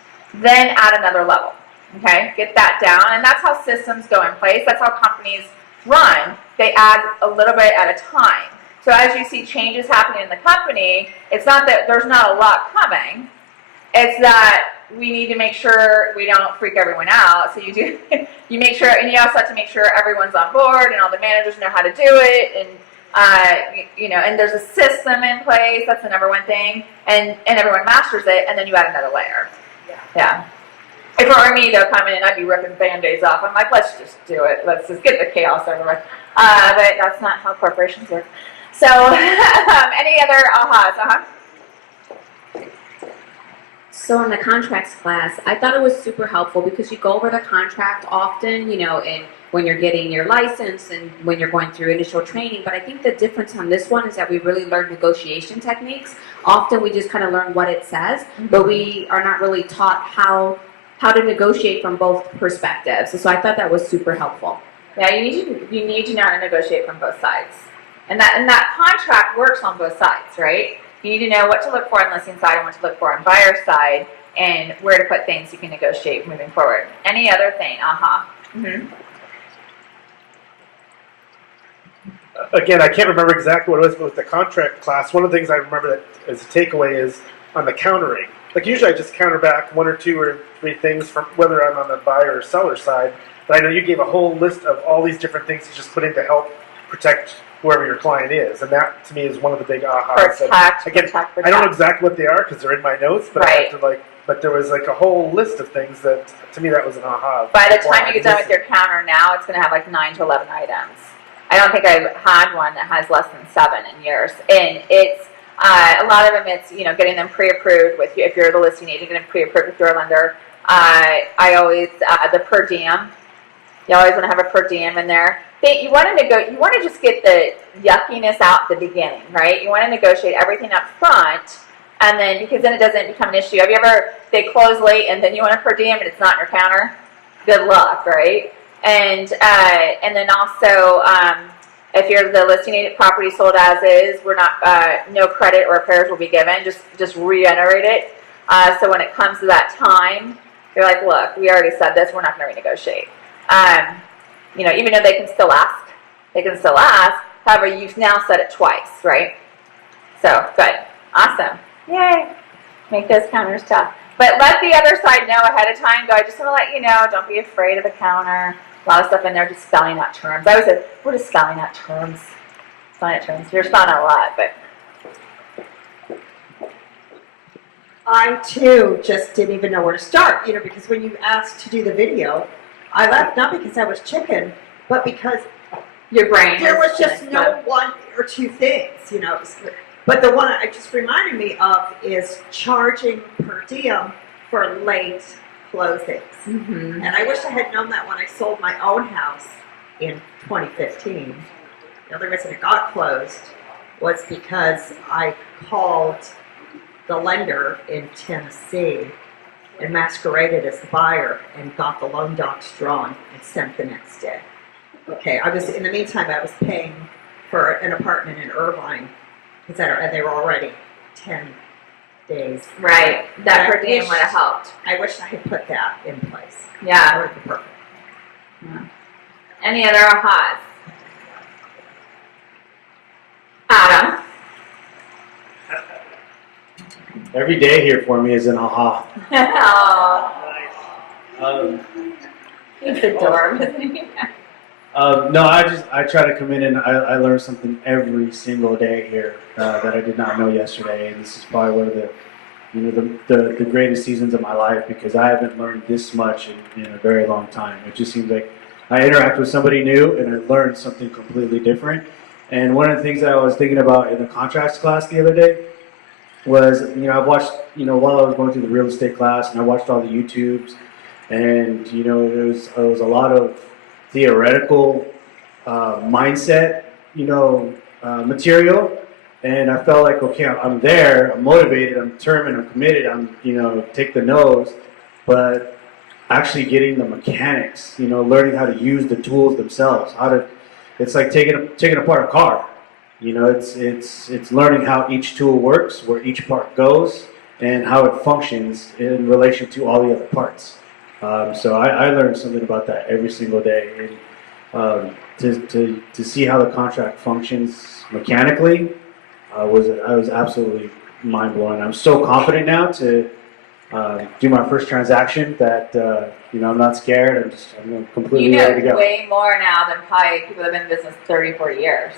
Then add another level. Okay? Get that down. And that's how systems go in place. That's how companies run. They add a little bit at a time. So as you see changes happening in the company, it's not that there's not a lot coming. It's that we need to make sure we don't freak everyone out. So you make sure, and you also have to make sure everyone's on board and all the managers know how to do it, and and there's a system in place. That's the number one thing, and everyone masters it, and then you add another layer. Yeah. If it were me, they'll come in and I'd be ripping Band-Aids off. I'm like, let's just do it. Let's just get the chaos over with. But that's not how corporations work. So, any other ahas? So in the contracts class, I thought it was super helpful because you go over the contract often, and when you're getting your license and when you're going through initial training. But I think the difference on this one is that we really learn negotiation techniques. Often we just kind of learn what it says, but we are not really taught how to negotiate from both perspectives. So I thought that was super helpful. Yeah, you need to know how to negotiate from both sides. And that contract works on both sides, right? You need to know what to look for on listing side and what to look for on buyer side, and where to put things you can negotiate moving forward. Any other thing? Again, I can't remember exactly what it was, but with the contract class, one of the things I remember that as a takeaway is on the countering. Like usually I just counter back 1 or 2 or 3 things from whether I'm on the buyer or seller side. But I know you gave a whole list of all these different things to just put in to help protect whoever your client is. And that to me is one of the big ahas. Protect. I don't know exactly what they are because they're in my notes, but I have to but there was like a whole list of things that to me that was an aha. By the time you get done with your counter now, it's going to have like 9 to 11 items. I don't think I've had one that has less than 7 in years. And it's a lot of them. It's getting them pre-approved with you if you're the listing agent, getting them pre-approved with your lender. I always the per diem. You always want to have a per diem in there. You want to just get the yuckiness out at the beginning, right? You want to negotiate everything up front. And then, because then it doesn't become an issue. Have you ever, they close late and then you want a per diem and it's not in your counter? Good luck, right? And then also, if you're the listing agent, property sold as is, we're not, no credit or repairs will be given. Just reiterate it. So when it comes to that time, you're like, look, we already said this, we're not going to renegotiate. Even though they can still ask, however, you've now said it twice, right? So, good. Awesome. Yay. Make those counters tough. But let the other side know ahead of time. Go, I just want to let you know, don't be afraid of the counter. A lot of stuff in there, just spelling out terms. I always say, we're just spelling out terms. Spelling out terms. You're spelling out a lot, but. I, too, just didn't even know where to start, because when you asked to do the video, I left not because I was chicken, but because your brain. There was just no 1 or 2 things, But the one it just reminded me of is charging per diem for late closings. And I wish I had known that when I sold my own house in 2015. The only reason it got closed was because I called the lender in Tennessee and masqueraded as the buyer and got the loan docs drawn and sent the next day. Okay, in the meantime, I was paying for an apartment in Irvine, etc., and they were already 10 days. Right, that per diem would have helped. I wish I had put that in place. Yeah. That would be perfect. Yeah. Any other ahas? Adam? Every day here for me is an aha. He's adorable. No, I try to come in and I learn something every single day here that I did not know yesterday, and this is probably one of the greatest seasons of my life because I haven't learned this much in a very long time. It just seems like I interact with somebody new and I learn something completely different. And one of the things that I was thinking about in the contracts class the other day was, I watched, while I was going through the real estate class, and I watched all the YouTubes, and there was a lot of theoretical mindset, material, and I felt like, okay, I'm there, I'm motivated, I'm determined, I'm committed, I'm, take the nose, but actually getting the mechanics, learning how to use the tools themselves, it's like taking apart a car, it's learning how each tool works, where each part goes, and how it functions in relation to all the other parts. So I learned something about that every single day. And to see how the contract functions mechanically I was absolutely mind blowing. I'm so confident now to do my first transaction that I'm not scared. I'm completely ready to go. Way more now than probably people that have been in business 34 years.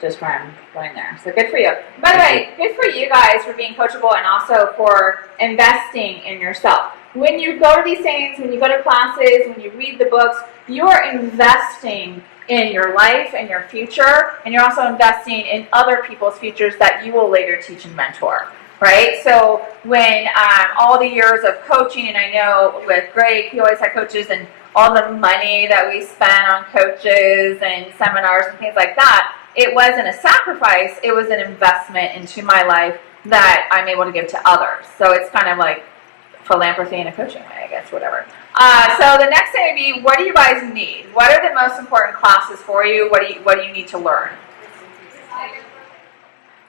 Just from going there. So good for you. By the way, good for you guys for being coachable and also for investing in yourself. When you go to these things, when you go to classes, when you read the books, you are investing in your life and your future, and you're also investing in other people's futures that you will later teach and mentor, right? So when all the years of coaching, and I know with Greg, he always had coaches, and all the money that we spent on coaches and seminars and things like that, it wasn't a sacrifice, it was an investment into my life that I'm able to give to others. So it's kind of like philanthropy in a coaching way, I guess, whatever. So the next thing would be, what do you guys need? What are the most important classes for you? What do you need to learn?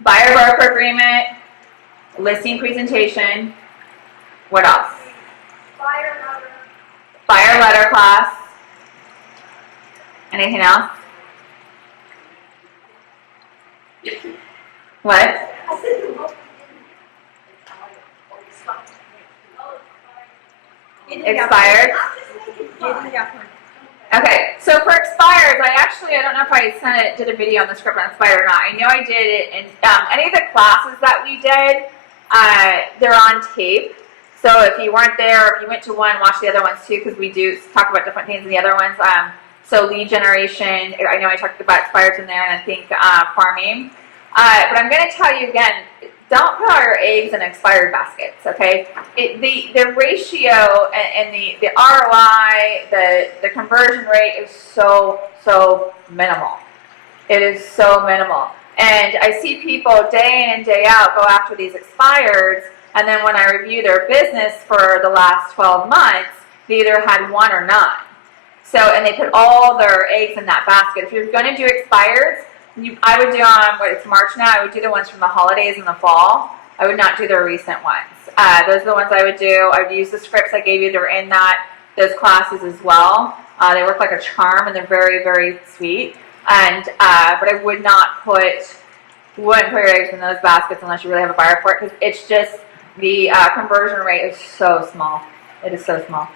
Buyer broker agreement. listing presentation. What else? Fire letter. Fire letter class. Anything else? What? Expired? Okay, so for expired, I don't know if I did a video on the script on expired or not. I know I did it in any of the classes that we did, they're on tape. So if you weren't there, or if you went to one, watch the other ones too, because we do talk about different things in the other ones. So lead generation, I know I talked about expireds in there, and I think farming. But I'm going to tell you again, don't put all your eggs in expired baskets, okay? The ratio and the ROI, the conversion rate is so minimal. It is so minimal. And I see people day in and day out go after these expireds, and then when I review their business for the last 12 months, they either had one or none. So, and they put all their eggs in that basket. If you're going to do expireds, I would do it's March now, I would do the ones from the holidays in the fall. I would not do the recent ones. Those are the ones I would do. I would use the scripts I gave you. They're in those classes as well. They work like a charm, and they're very, very sweet. And but I would not wouldn't put your eggs in those baskets unless you really have a buyer for it, because it's just the conversion rate is so small. It is so small.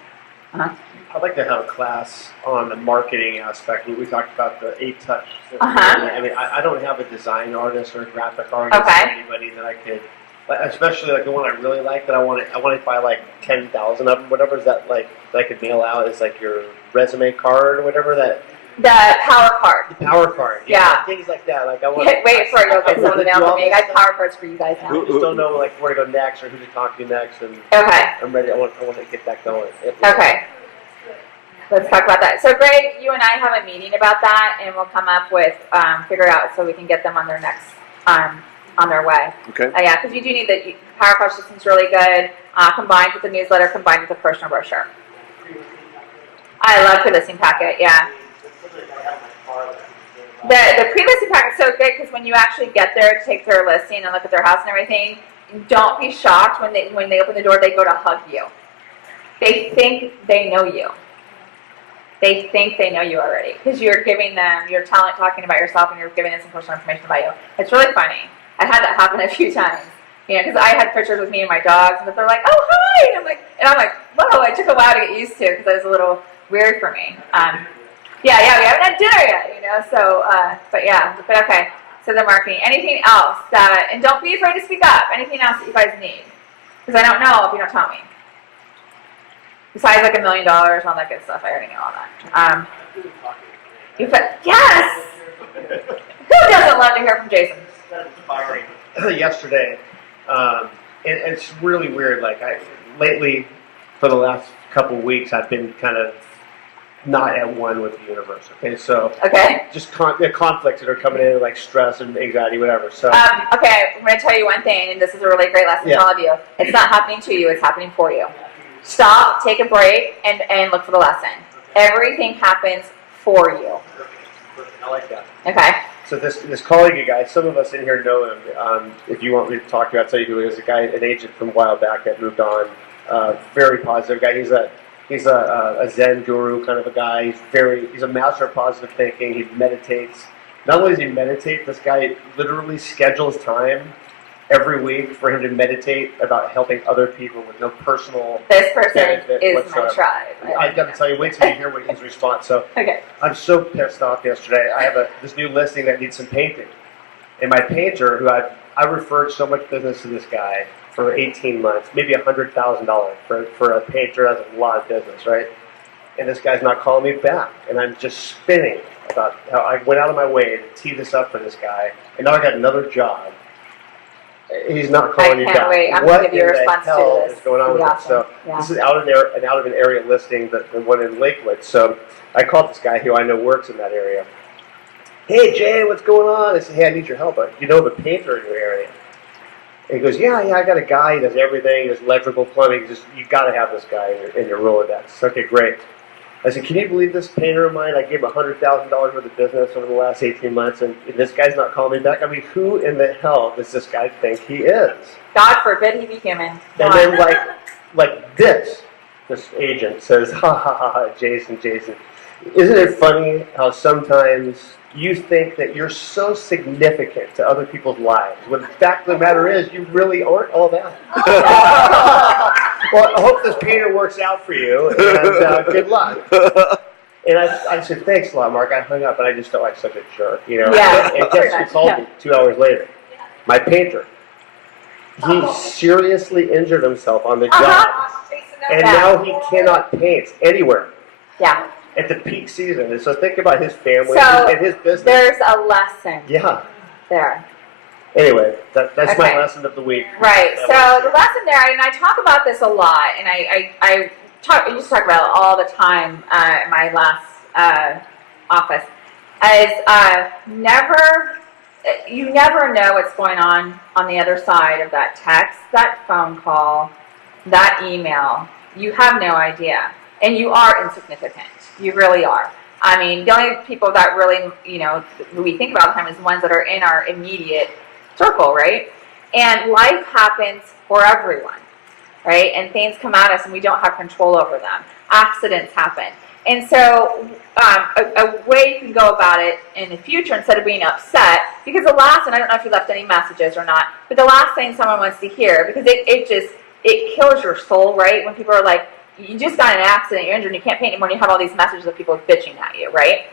I'd like to have a class on the marketing aspect. We talked about the 8-touch. I mean, I don't have a design artist or a graphic artist or anybody that I could, especially like the one I really like that I want to buy like 10,000 of them. Whatever is that like that I could mail out is like your resume card or whatever that. The power card. The power card. Yeah. Things like that. Like I want. Wait for it. You'll get someone to mail for me. I have power cards for you guys now. I just don't know like where to go next or who to talk to next. And I'm ready. I want to get that going. Okay. Let's talk about that. So, Greg, you and I have a meeting about that, and we'll come up with figure it out so we can get them on their next on their way. Okay. Yeah, because you do need the power card system's really good, combined with the newsletter, combined with the personal brochure. I love pre-listing packet. Yeah. The pre-listing packet is so good because when you actually get there to take their listing and look at their house and everything, don't be shocked when they open the door. They go to hug you. They think they know you. They think they know you already because you're giving them, you're talking about yourself, and you're giving them some personal information about you. It's really funny. I had that happen a few times, because I had pictures with me and my dogs, and they're like, "Oh, hi!" And I'm like, "Whoa!" It took a while to get used to because it was a little weird for me. We haven't had dinner yet, but okay. So the marketing. Anything else and don't be afraid to speak up. Anything else that you guys need? Because I don't know if you don't tell me. Besides like $1 million and all that good stuff, I already know all that. You said yes. Who doesn't love to hear from Jason? Yesterday, and it's really weird. Like lately, for the last couple weeks, I've been kind of not at one with the universe. Okay, so just the conflicts that are coming in, like stress and anxiety, whatever. So okay, I'm going to tell you one thing, and this is a really great lesson for all of you. It's not happening to you; it's happening for you. Stop, take a break, and look for the lesson. Everything happens for you. I like that. Okay. So this colleague of guy, some of us in here know him. If you want me to talk to you, I'll tell you who he is. A guy, an agent from a while back that moved on. Very positive guy. He's a Zen guru kind of a guy. He's a master of positive thinking. He meditates. Not only does he meditate, this guy literally schedules time every week for him to meditate about helping other people with no personal benefit is whatsoever. my tribe. I got to tell you, wait till you hear his response. So I'm so pissed off yesterday. I have this new listing that needs some painting, and my painter, who I referred so much business to this guy for 18 months, maybe $100,000 for a painter has a lot of business, right? And this guy's not calling me back, and I'm just spinning about how I went out of my way to tee this up for this guy, and now I got another job. He's not calling me back. I can't wait. I'm what going to give you a response hell to this. is going on with it? Awesome. So this is out of an area listing, the one in Lakewood. So I called this guy who I know works in that area. Hey Jay, what's going on? I said, hey, I need your help. You know the painter in your area? And he goes, yeah, I got a guy. He does everything. He does electrical, plumbing. You got to have this guy in your Rolodex. Okay, great. I said, can you believe this painter of mine? I gave him $100,000 worth of business over the last 18 months, and this guy's not calling me back. I mean, who in the hell does this guy think he is? God forbid he be human. And then like this agent says, ha ha ha ha, Jason. Isn't it funny how sometimes you think that you're so significant to other people's lives, when the fact of the matter is you really aren't all that. Well, I hope this painter works out for you, and good luck. And I said, thanks a lot, Mark. I hung up, and I just felt like such a jerk, you know. Yeah. And guess who called me 2 hours later? My painter. He seriously injured himself on the job, and now he cannot paint anywhere. Yeah. At the peak season. And so think about his family So and his business. there's a lesson there. Anyway, that's Okay. my lesson of the week. Right. So the lesson there, and I talk about this a lot, and I used to talk about it all the time in my last office, is you never know what's going on the other side of that text, that phone call, that email. You have no idea. And you are insignificant. You really are. I mean, the only people that really, we think about all the time is the ones that are in our immediate circle, right? And life happens for everyone, right? And things come at us and we don't have control over them. Accidents happen. And so a way you can go about it in the future, instead of being upset, because the last, and I don't know if you left any messages or not, but the last thing someone wants to hear, because it kills your soul, right? When people are like, you just got in an accident, you're injured, and you can't paint anymore, and you have all these messages of people bitching at you, right?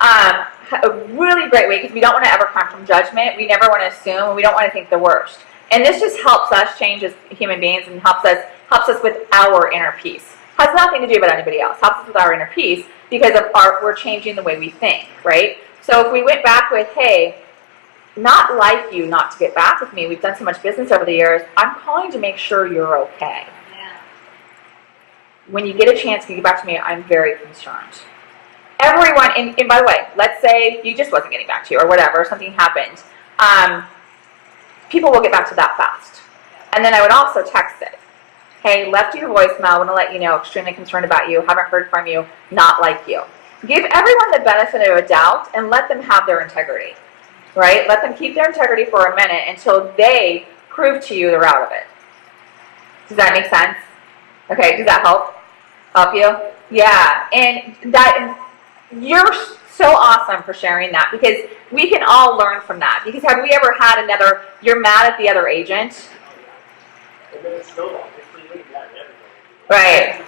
A really great way, because we don't want to ever come from judgment. We never want to assume, and we don't want to think the worst. And this just helps us change as human beings and helps us with our inner peace. Has nothing to do about anybody else. Helps us with our inner peace because we're changing the way we think, right? So if we went back with, hey, not like you not to get back with me. We've done so much business over the years. I'm calling to make sure you're okay. When you get a chance to get back to me, I'm very concerned. Everyone, and by the way, let's say you just wasn't getting back to you or whatever, something happened. People will get back to that fast. And then I would also text it. Hey, left you a voicemail, want to let you know, extremely concerned about you, haven't heard from you, not like you. Give everyone the benefit of a doubt and let them have their integrity, right? Let them keep their integrity for a minute until they prove to you they're out of it. Does that make sense? Okay, does that help? Help you? Yeah, and you're so awesome for sharing that, because we can all learn from that. Because have we ever had you're mad at the other agent? Right.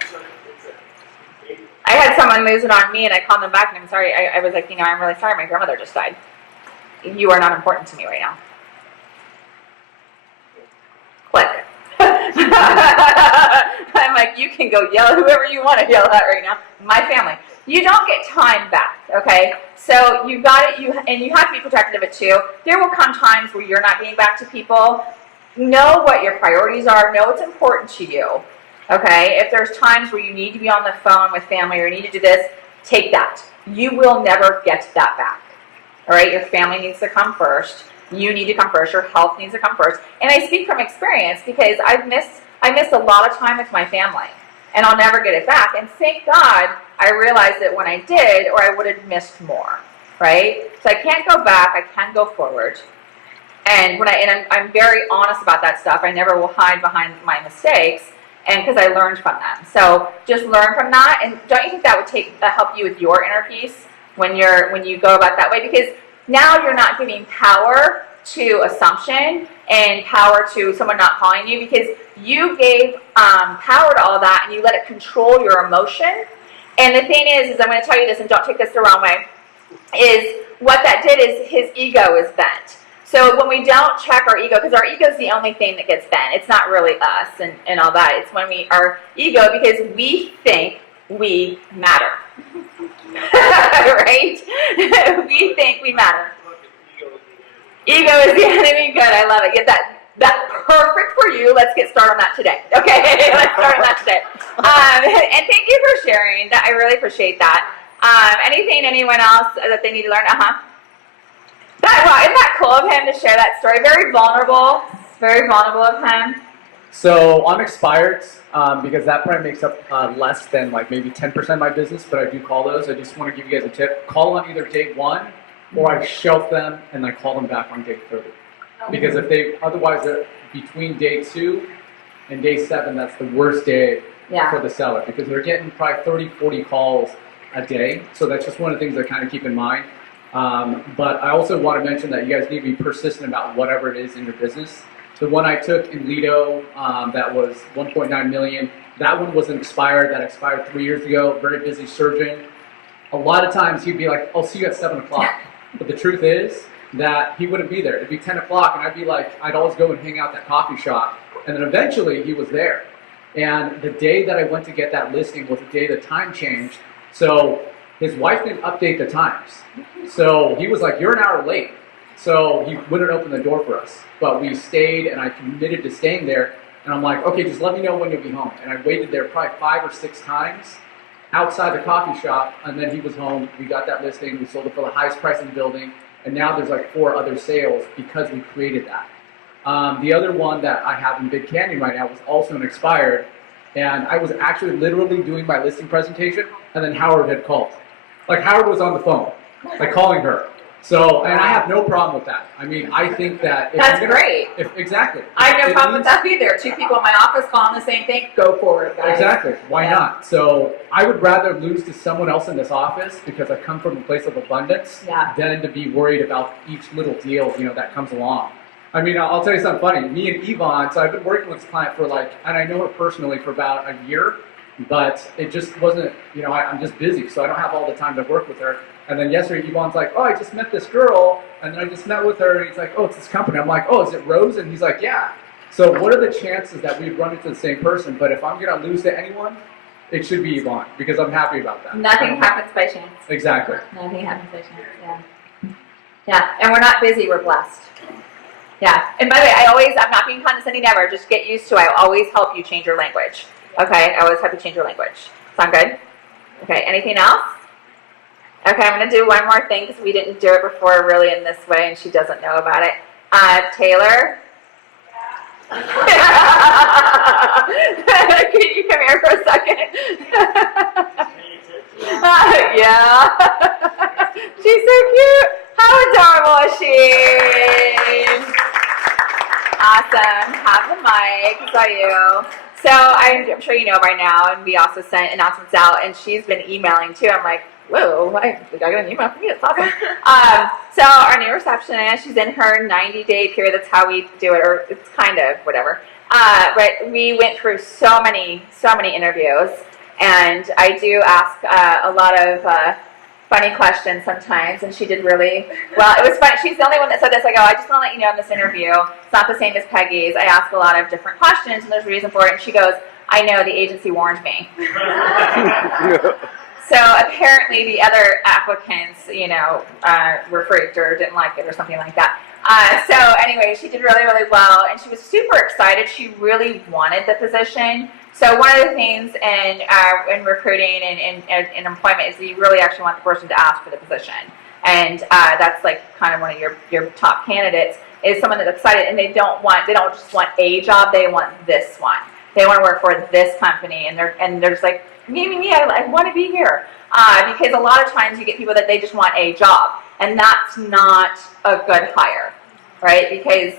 I had someone lose it on me, and I called them back, and I'm sorry. I was like, I'm really sorry. My grandmother just died. You are not important to me right now. Click. I'm like, you can go yell at whoever you want to yell at right now. My family. You don't get time back, okay? So you got it, and you have to be protective of it too. There will come times where you're not getting back to people. Know what your priorities are. Know what's important to you, okay? If there's times where you need to be on the phone with family or you need to do this, take that. You will never get that back, all right? Your family needs to come first. You need to come first. Your health needs to come first. And I speak from experience because I missed a lot of time with my family, and I'll never get it back. And thank God I realized it when I did, or I would have missed more, right? So I can't go back. I can go forward. And I'm very honest about that stuff. I never will hide behind my mistakes, and because I learned from them. So just learn from that. And don't you think that would help you with your inner peace when you go about that way? Because now you're not giving power to assumption and power to someone not calling you, because you gave power to all that and you let it control your emotion. And the thing is I'm going to tell you this, and don't take this the wrong way, is what that did is his ego is bent. So when we don't check our ego, because our ego is the only thing that gets bent. It's not really us and all that. It's when our ego, because we think we matter. Right? We think we matter. Ego is the enemy. Good, I love it. Get that perfect for you. Let's get started on that today. Okay, let's start on that today. And thank you for sharing. That I really appreciate that. Anyone else that they need to learn? Wow, isn't that cool of him to share that story? Very vulnerable of him. So on expireds, because that probably makes up less than like maybe 10% of my business, but I do call those. I just want to give you guys a tip. Call on either day 1 or I shelf them and I call them back on day 30. Because if they, otherwise between day 2 and day 7, that's the worst day for the seller because they're getting probably 30, 40 calls a day. So that's just one of the things I kind of keep in mind. But I also want to mention that you guys need to be persistent about whatever it is in your business. The one I took in Lido, that was 1.9 million. That one was an expired. That expired 3 years ago. Very busy surgeon. A lot of times he'd be like, "I'll see you at 7 o'clock." But the truth is that he wouldn't be there. It'd be 10 o'clock, and I'd be like, I'd always go and hang out at that coffee shop. And then eventually he was there. And the day that I went to get that listing was the day the time changed. So his wife didn't update the times. So he was like, "You're an hour late." So he wouldn't open the door for us. But we stayed, and I committed to staying there. And I'm like, "Okay, just let me know when you'll be home." And I waited there probably 5 or 6 times outside the coffee shop. And then he was home. We got that listing. We sold it for the highest price in the building. And now there's like 4 other sales because we created that. The other one that I have in Big Canyon right now was also an expired. And I was actually literally doing my listing presentation. And then Howard had called. Like Howard was on the phone, like calling her. So, and I have no problem with that. I mean, I think that... That's great. Exactly. I have no problem with that either. 2 people in my office calling the same thing, go for it, guys. Exactly. Why not? So, I would rather lose to someone else in this office because I come from a place of abundance than to be worried about each little deal, that comes along. I mean, I'll tell you something funny. Me and Yvonne, so I've been working with this client for and I know her personally for about a year, but it just wasn't, I'm just busy, so I don't have all the time to work with her. And then yesterday, Yvonne's like, "Oh, I just met this girl," and then I just met with her, and he's like, "Oh, it's this company." I'm like, "Oh, is it Rose?" And he's like, "Yeah." So what are the chances that we'd run into the same person? But if I'm going to lose to anyone, it should be Yvonne, because I'm happy about that. Nothing happens by chance. Exactly. Nothing happens by chance, yeah, and we're not busy, we're blessed. Yeah, and by the way, I'm not being condescending ever, just get used to it. I always help you change your language. Okay, I always help you change your language. Sound good? Okay, anything else? Okay, I'm going to do one more thing because we didn't do it before really in this way and she doesn't know about it. Taylor? Can you come here for a second? Yeah. She's so cute. How adorable is she? Awesome. Have the mic. Is that you? So I'm sure you know by now, and we also sent announcements out, and she's been emailing too. I'm like, whoa, I got an email from you. It's awesome. So our new receptionist, she's in her 90-day period. That's how we do it, or it's kind of whatever. But we went through so many interviews, and I do ask a lot of funny questions sometimes, and she did really well. It was funny. She's the only one that said this. I go, "I just want to let you know in this interview, it's not the same as Peggy's. I ask a lot of different questions, and there's a reason for it." And she goes, "I know, the agency warned me." So apparently the other applicants, were freaked or didn't like it or something like that. So anyway, she did really, really well, and she was super excited. She really wanted the position. So one of the things in recruiting and in employment is that you really actually want the person to ask for the position. And that's like kind of one of your top candidates is someone that's excited, and they don't just want a job, they want this one. They want to work for this company, and they're just like, me, I want to be here. Because a lot of times you get people that they just want a job, and that's not a good hire, right? Because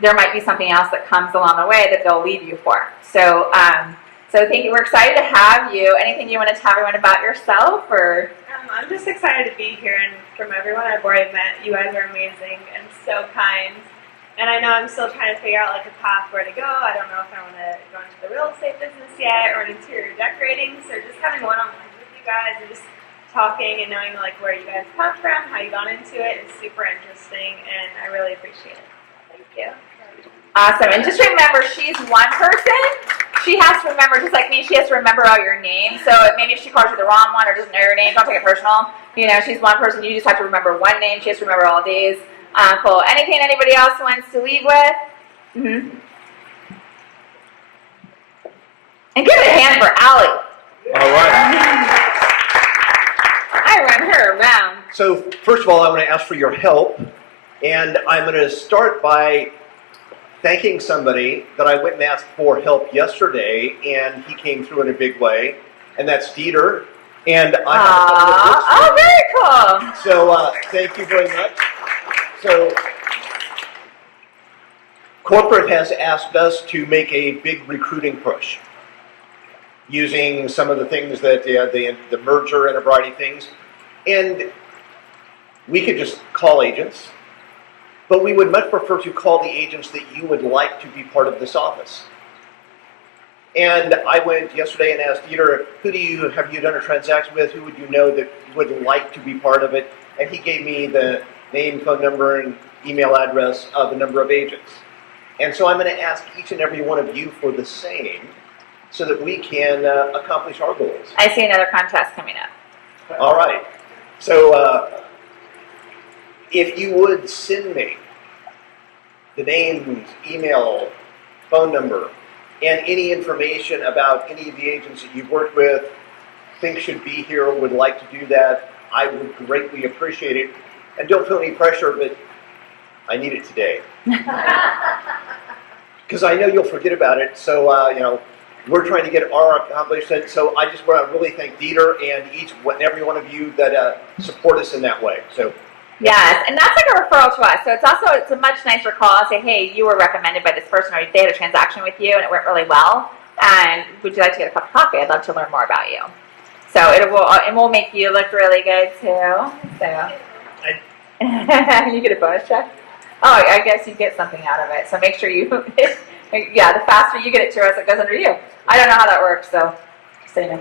there might be something else that comes along the way that they'll leave you for. So thank you. We're excited to have you. Anything you want to tell everyone about yourself, or? I'm just excited to be here, and from everyone I've already met, you guys are amazing and so kind. And I know I'm still trying to figure out like a path where to go. I don't know if I want to go into the real estate business yet or interior decorating. So just having one-on-ones with you guys and just talking and knowing like where you guys come from, how you got into it is super interesting, and I really appreciate it. Thank you. Awesome. And just remember, she's one person. She has to remember, just like me, she has to remember all your names. So maybe if she calls you the wrong one or doesn't know your name, don't take it personal. She's one person. You just have to remember one name. She has to remember all these. Cool. Anything anybody else wants to leave with? Mm-hmm. And give it a hand for Allie. All right. I run her around. So first of all, I want to ask for your help, and I'm going to start by thanking somebody that I went and asked for help yesterday, and he came through in a big way, and that's Dieter. And I have some of the books. Oh, very cool. So thank you very much. So corporate has asked us to make a big recruiting push using some of the things that the merger and a variety of things. And we could just call agents, but we would much prefer to call the agents that you would like to be part of this office. And I went yesterday and asked Dieter, have you done a transaction with? Who would you know that would like to be part of it? And he gave me the name, phone number, and email address of a number of agents. And so I'm going to ask each and every one of you for the same so that we can accomplish our goals. I see another contest coming up. All right. So if you would send me the names, email, phone number, and any information about any of the agents that you've worked with, think should be here, would like to do that, I would greatly appreciate it. And don't feel any pressure, but I need it today. Because I know you'll forget about it. So, we're trying to get our accomplishment. So I just want to really thank Dieter and every one of you that support us in that way. So. Yes, and that's like a referral to us. So it's a much nicer call. Say, hey, you were recommended by this person, or they had a transaction with you and it went really well. And would you like to get a cup of coffee? I'd love to learn more about you. So it will make you look really good too. So you get a bonus check. Oh, I guess you get something out of it. So make sure you, the faster you get it to us, it goes under you. I don't know how that works, so just so you know.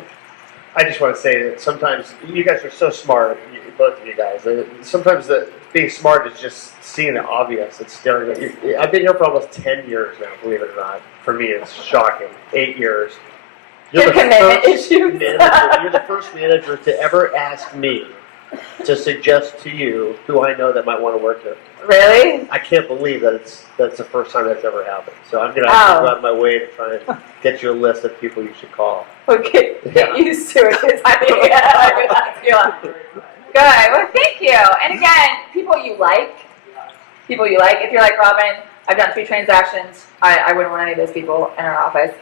I just want to say that sometimes you guys are so smart, both of you guys. Sometimes being smart is just seeing the obvious. It's staring at you. I've been here for almost 10 years now, believe it or not. For me, it's shocking. 8 years. You're the first manager to ever ask me to suggest to you who I know that might want to work here. Really? I can't believe that's the first time that's ever happened. So I'm going to have to go out of my way to try and get you a list of people you should call. Okay, get used to it. Good. Well, thank you. And again, people you like. If you're like, Robin, I've done 3 transactions. I wouldn't want any of those people in our office.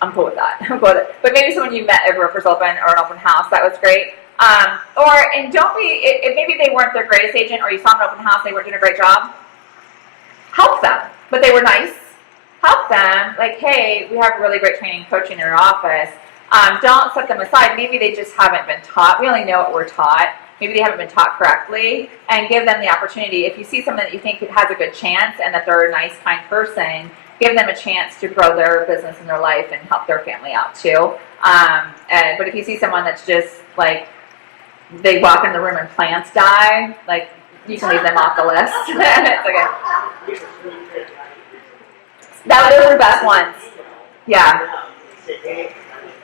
I'm cool with that. But maybe someone you met at Roper's Open or an open house, that was great. And don't be, if maybe they weren't their greatest agent, or you saw them at an open house, they weren't doing a great job, help them. But they were nice. Help them. Like, hey, we have really great training and coaching in our office. Don't set them aside. Maybe they just haven't been taught. We only know what we're taught. Maybe they haven't been taught correctly, and give them the opportunity. If you see someone that you think has a good chance and that they're a nice, kind person, give them a chance to grow their business and their life and help their family out too. But if you see someone that's just like, they walk in the room and plants die, like, you can leave them off the list. It's okay. Those are the best ones. Yeah. Say, hey,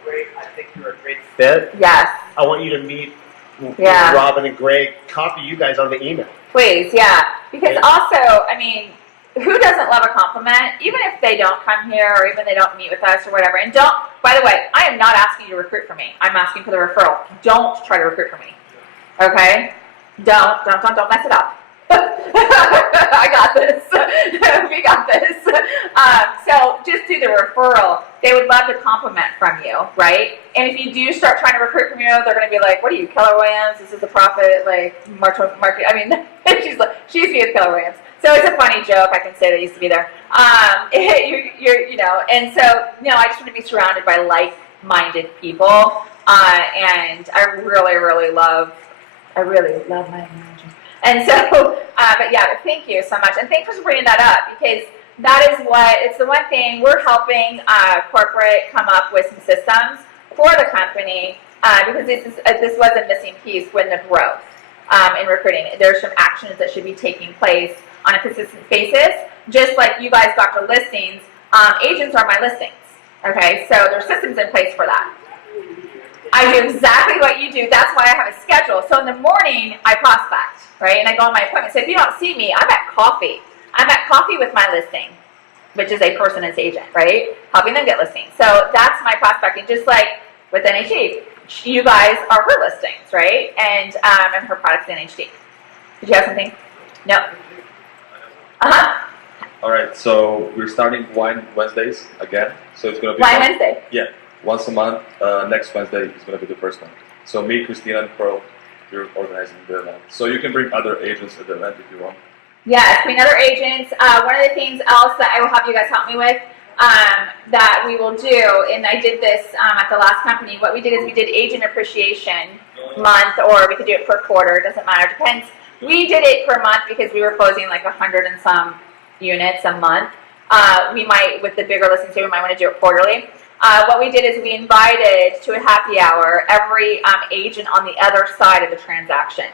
great. I think you're a great fit. Yes. I want you to meet Robin and Greg. Copy you guys on the email. Please, yeah. Because also, I mean, who doesn't love a compliment? Even if they don't come here, or even they don't meet with us or whatever. And don't, by the way, I am not asking you to recruit for me. I'm asking for the referral. Don't try to recruit for me. Okay? Don't mess it up. I got this. We got this. So just do the referral. They would love to compliment from you, right? And if you do start trying to recruit from you, they're going to be like, "What are you, Keller Williams? This is the profit, like market." I mean, she used to be with Keller Williams, so it's a funny joke. I can say they used to be there. And so I just want to be surrounded by like-minded people, and I really love my manager. And so, thank you so much. And thanks for bringing that up, because that is it's the one thing we're helping corporate come up with some systems for the company, because this was a missing piece when the growth in recruiting. There's some actions that should be taking place on a consistent basis. Just like you guys got your listings, agents are my listings. Okay, so there's systems in place for that. I do exactly what you do. That's why I have a schedule. So in the morning, I prospect, right? And I go on my appointment. So if you don't see me, I'm at coffee. I'm at coffee with my listing, which is a person as agent, right? Helping them get listings. So that's my prospecting. Just like with NHD, you guys are her listings, right? And her products in NHD. Did you have something? No. All right, so we're starting Wine Wednesdays again. So it's going to be Wine Wednesday? Yeah, once a month. Next Wednesday is going to be the first one. So me, Christina, and Pearl, you're organizing the event. So you can bring other agents to the event if you want. Yes, bring other agents. One of the things else that I will have you guys help me with that we will do, and I did this at the last company, what we did is we did agent appreciation month, or we could do it per quarter, it doesn't matter, depends. We did it per month because we were closing like 100 and some units a month. We might, with the bigger listings, we might want to do it quarterly. What we did is we invited to a happy hour every agent on the other side of the transaction.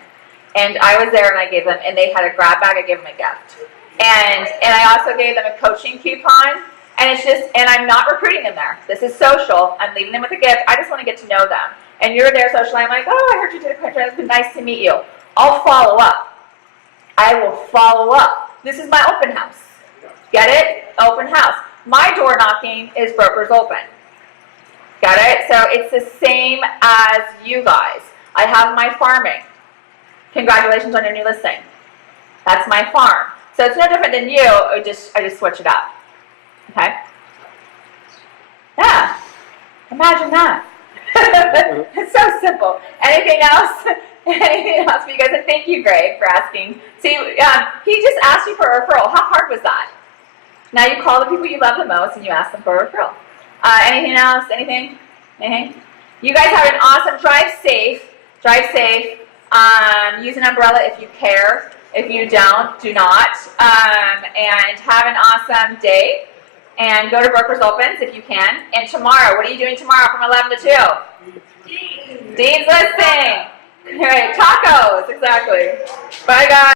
And I was there and I gave them, and they had a grab bag, I gave them a gift. And I also gave them a coaching coupon. And it's just, and I'm not recruiting them there. This is social. I'm leaving them with a gift. I just want to get to know them. And you're there socially. I'm like, oh, I heard you did a contract. It's been nice to meet you. I'll follow up. I will follow up. This is my open house. Get it? Open house. My door knocking is brokers open. Got it? So it's the same as you guys. I have my farming. Congratulations on your new listing. That's my farm. So it's no different than you. I just switch it up. Okay? Yeah. Imagine that. It's so simple. Anything else? Anything else for you guys? And thank you, Greg, for asking. See, he just asked you for a referral. How hard was that? Now you call the people you love the most and you ask them for a referral. Anything else? Anything? Anything? You guys have an awesome, drive safe. Drive safe. Use an umbrella if you care. If you don't, do not. And have an awesome day. And go to Brokers Opens if you can. And tomorrow, what are you doing tomorrow from 11 to 2? Dean's listing. All right, tacos, exactly. Bye, guys.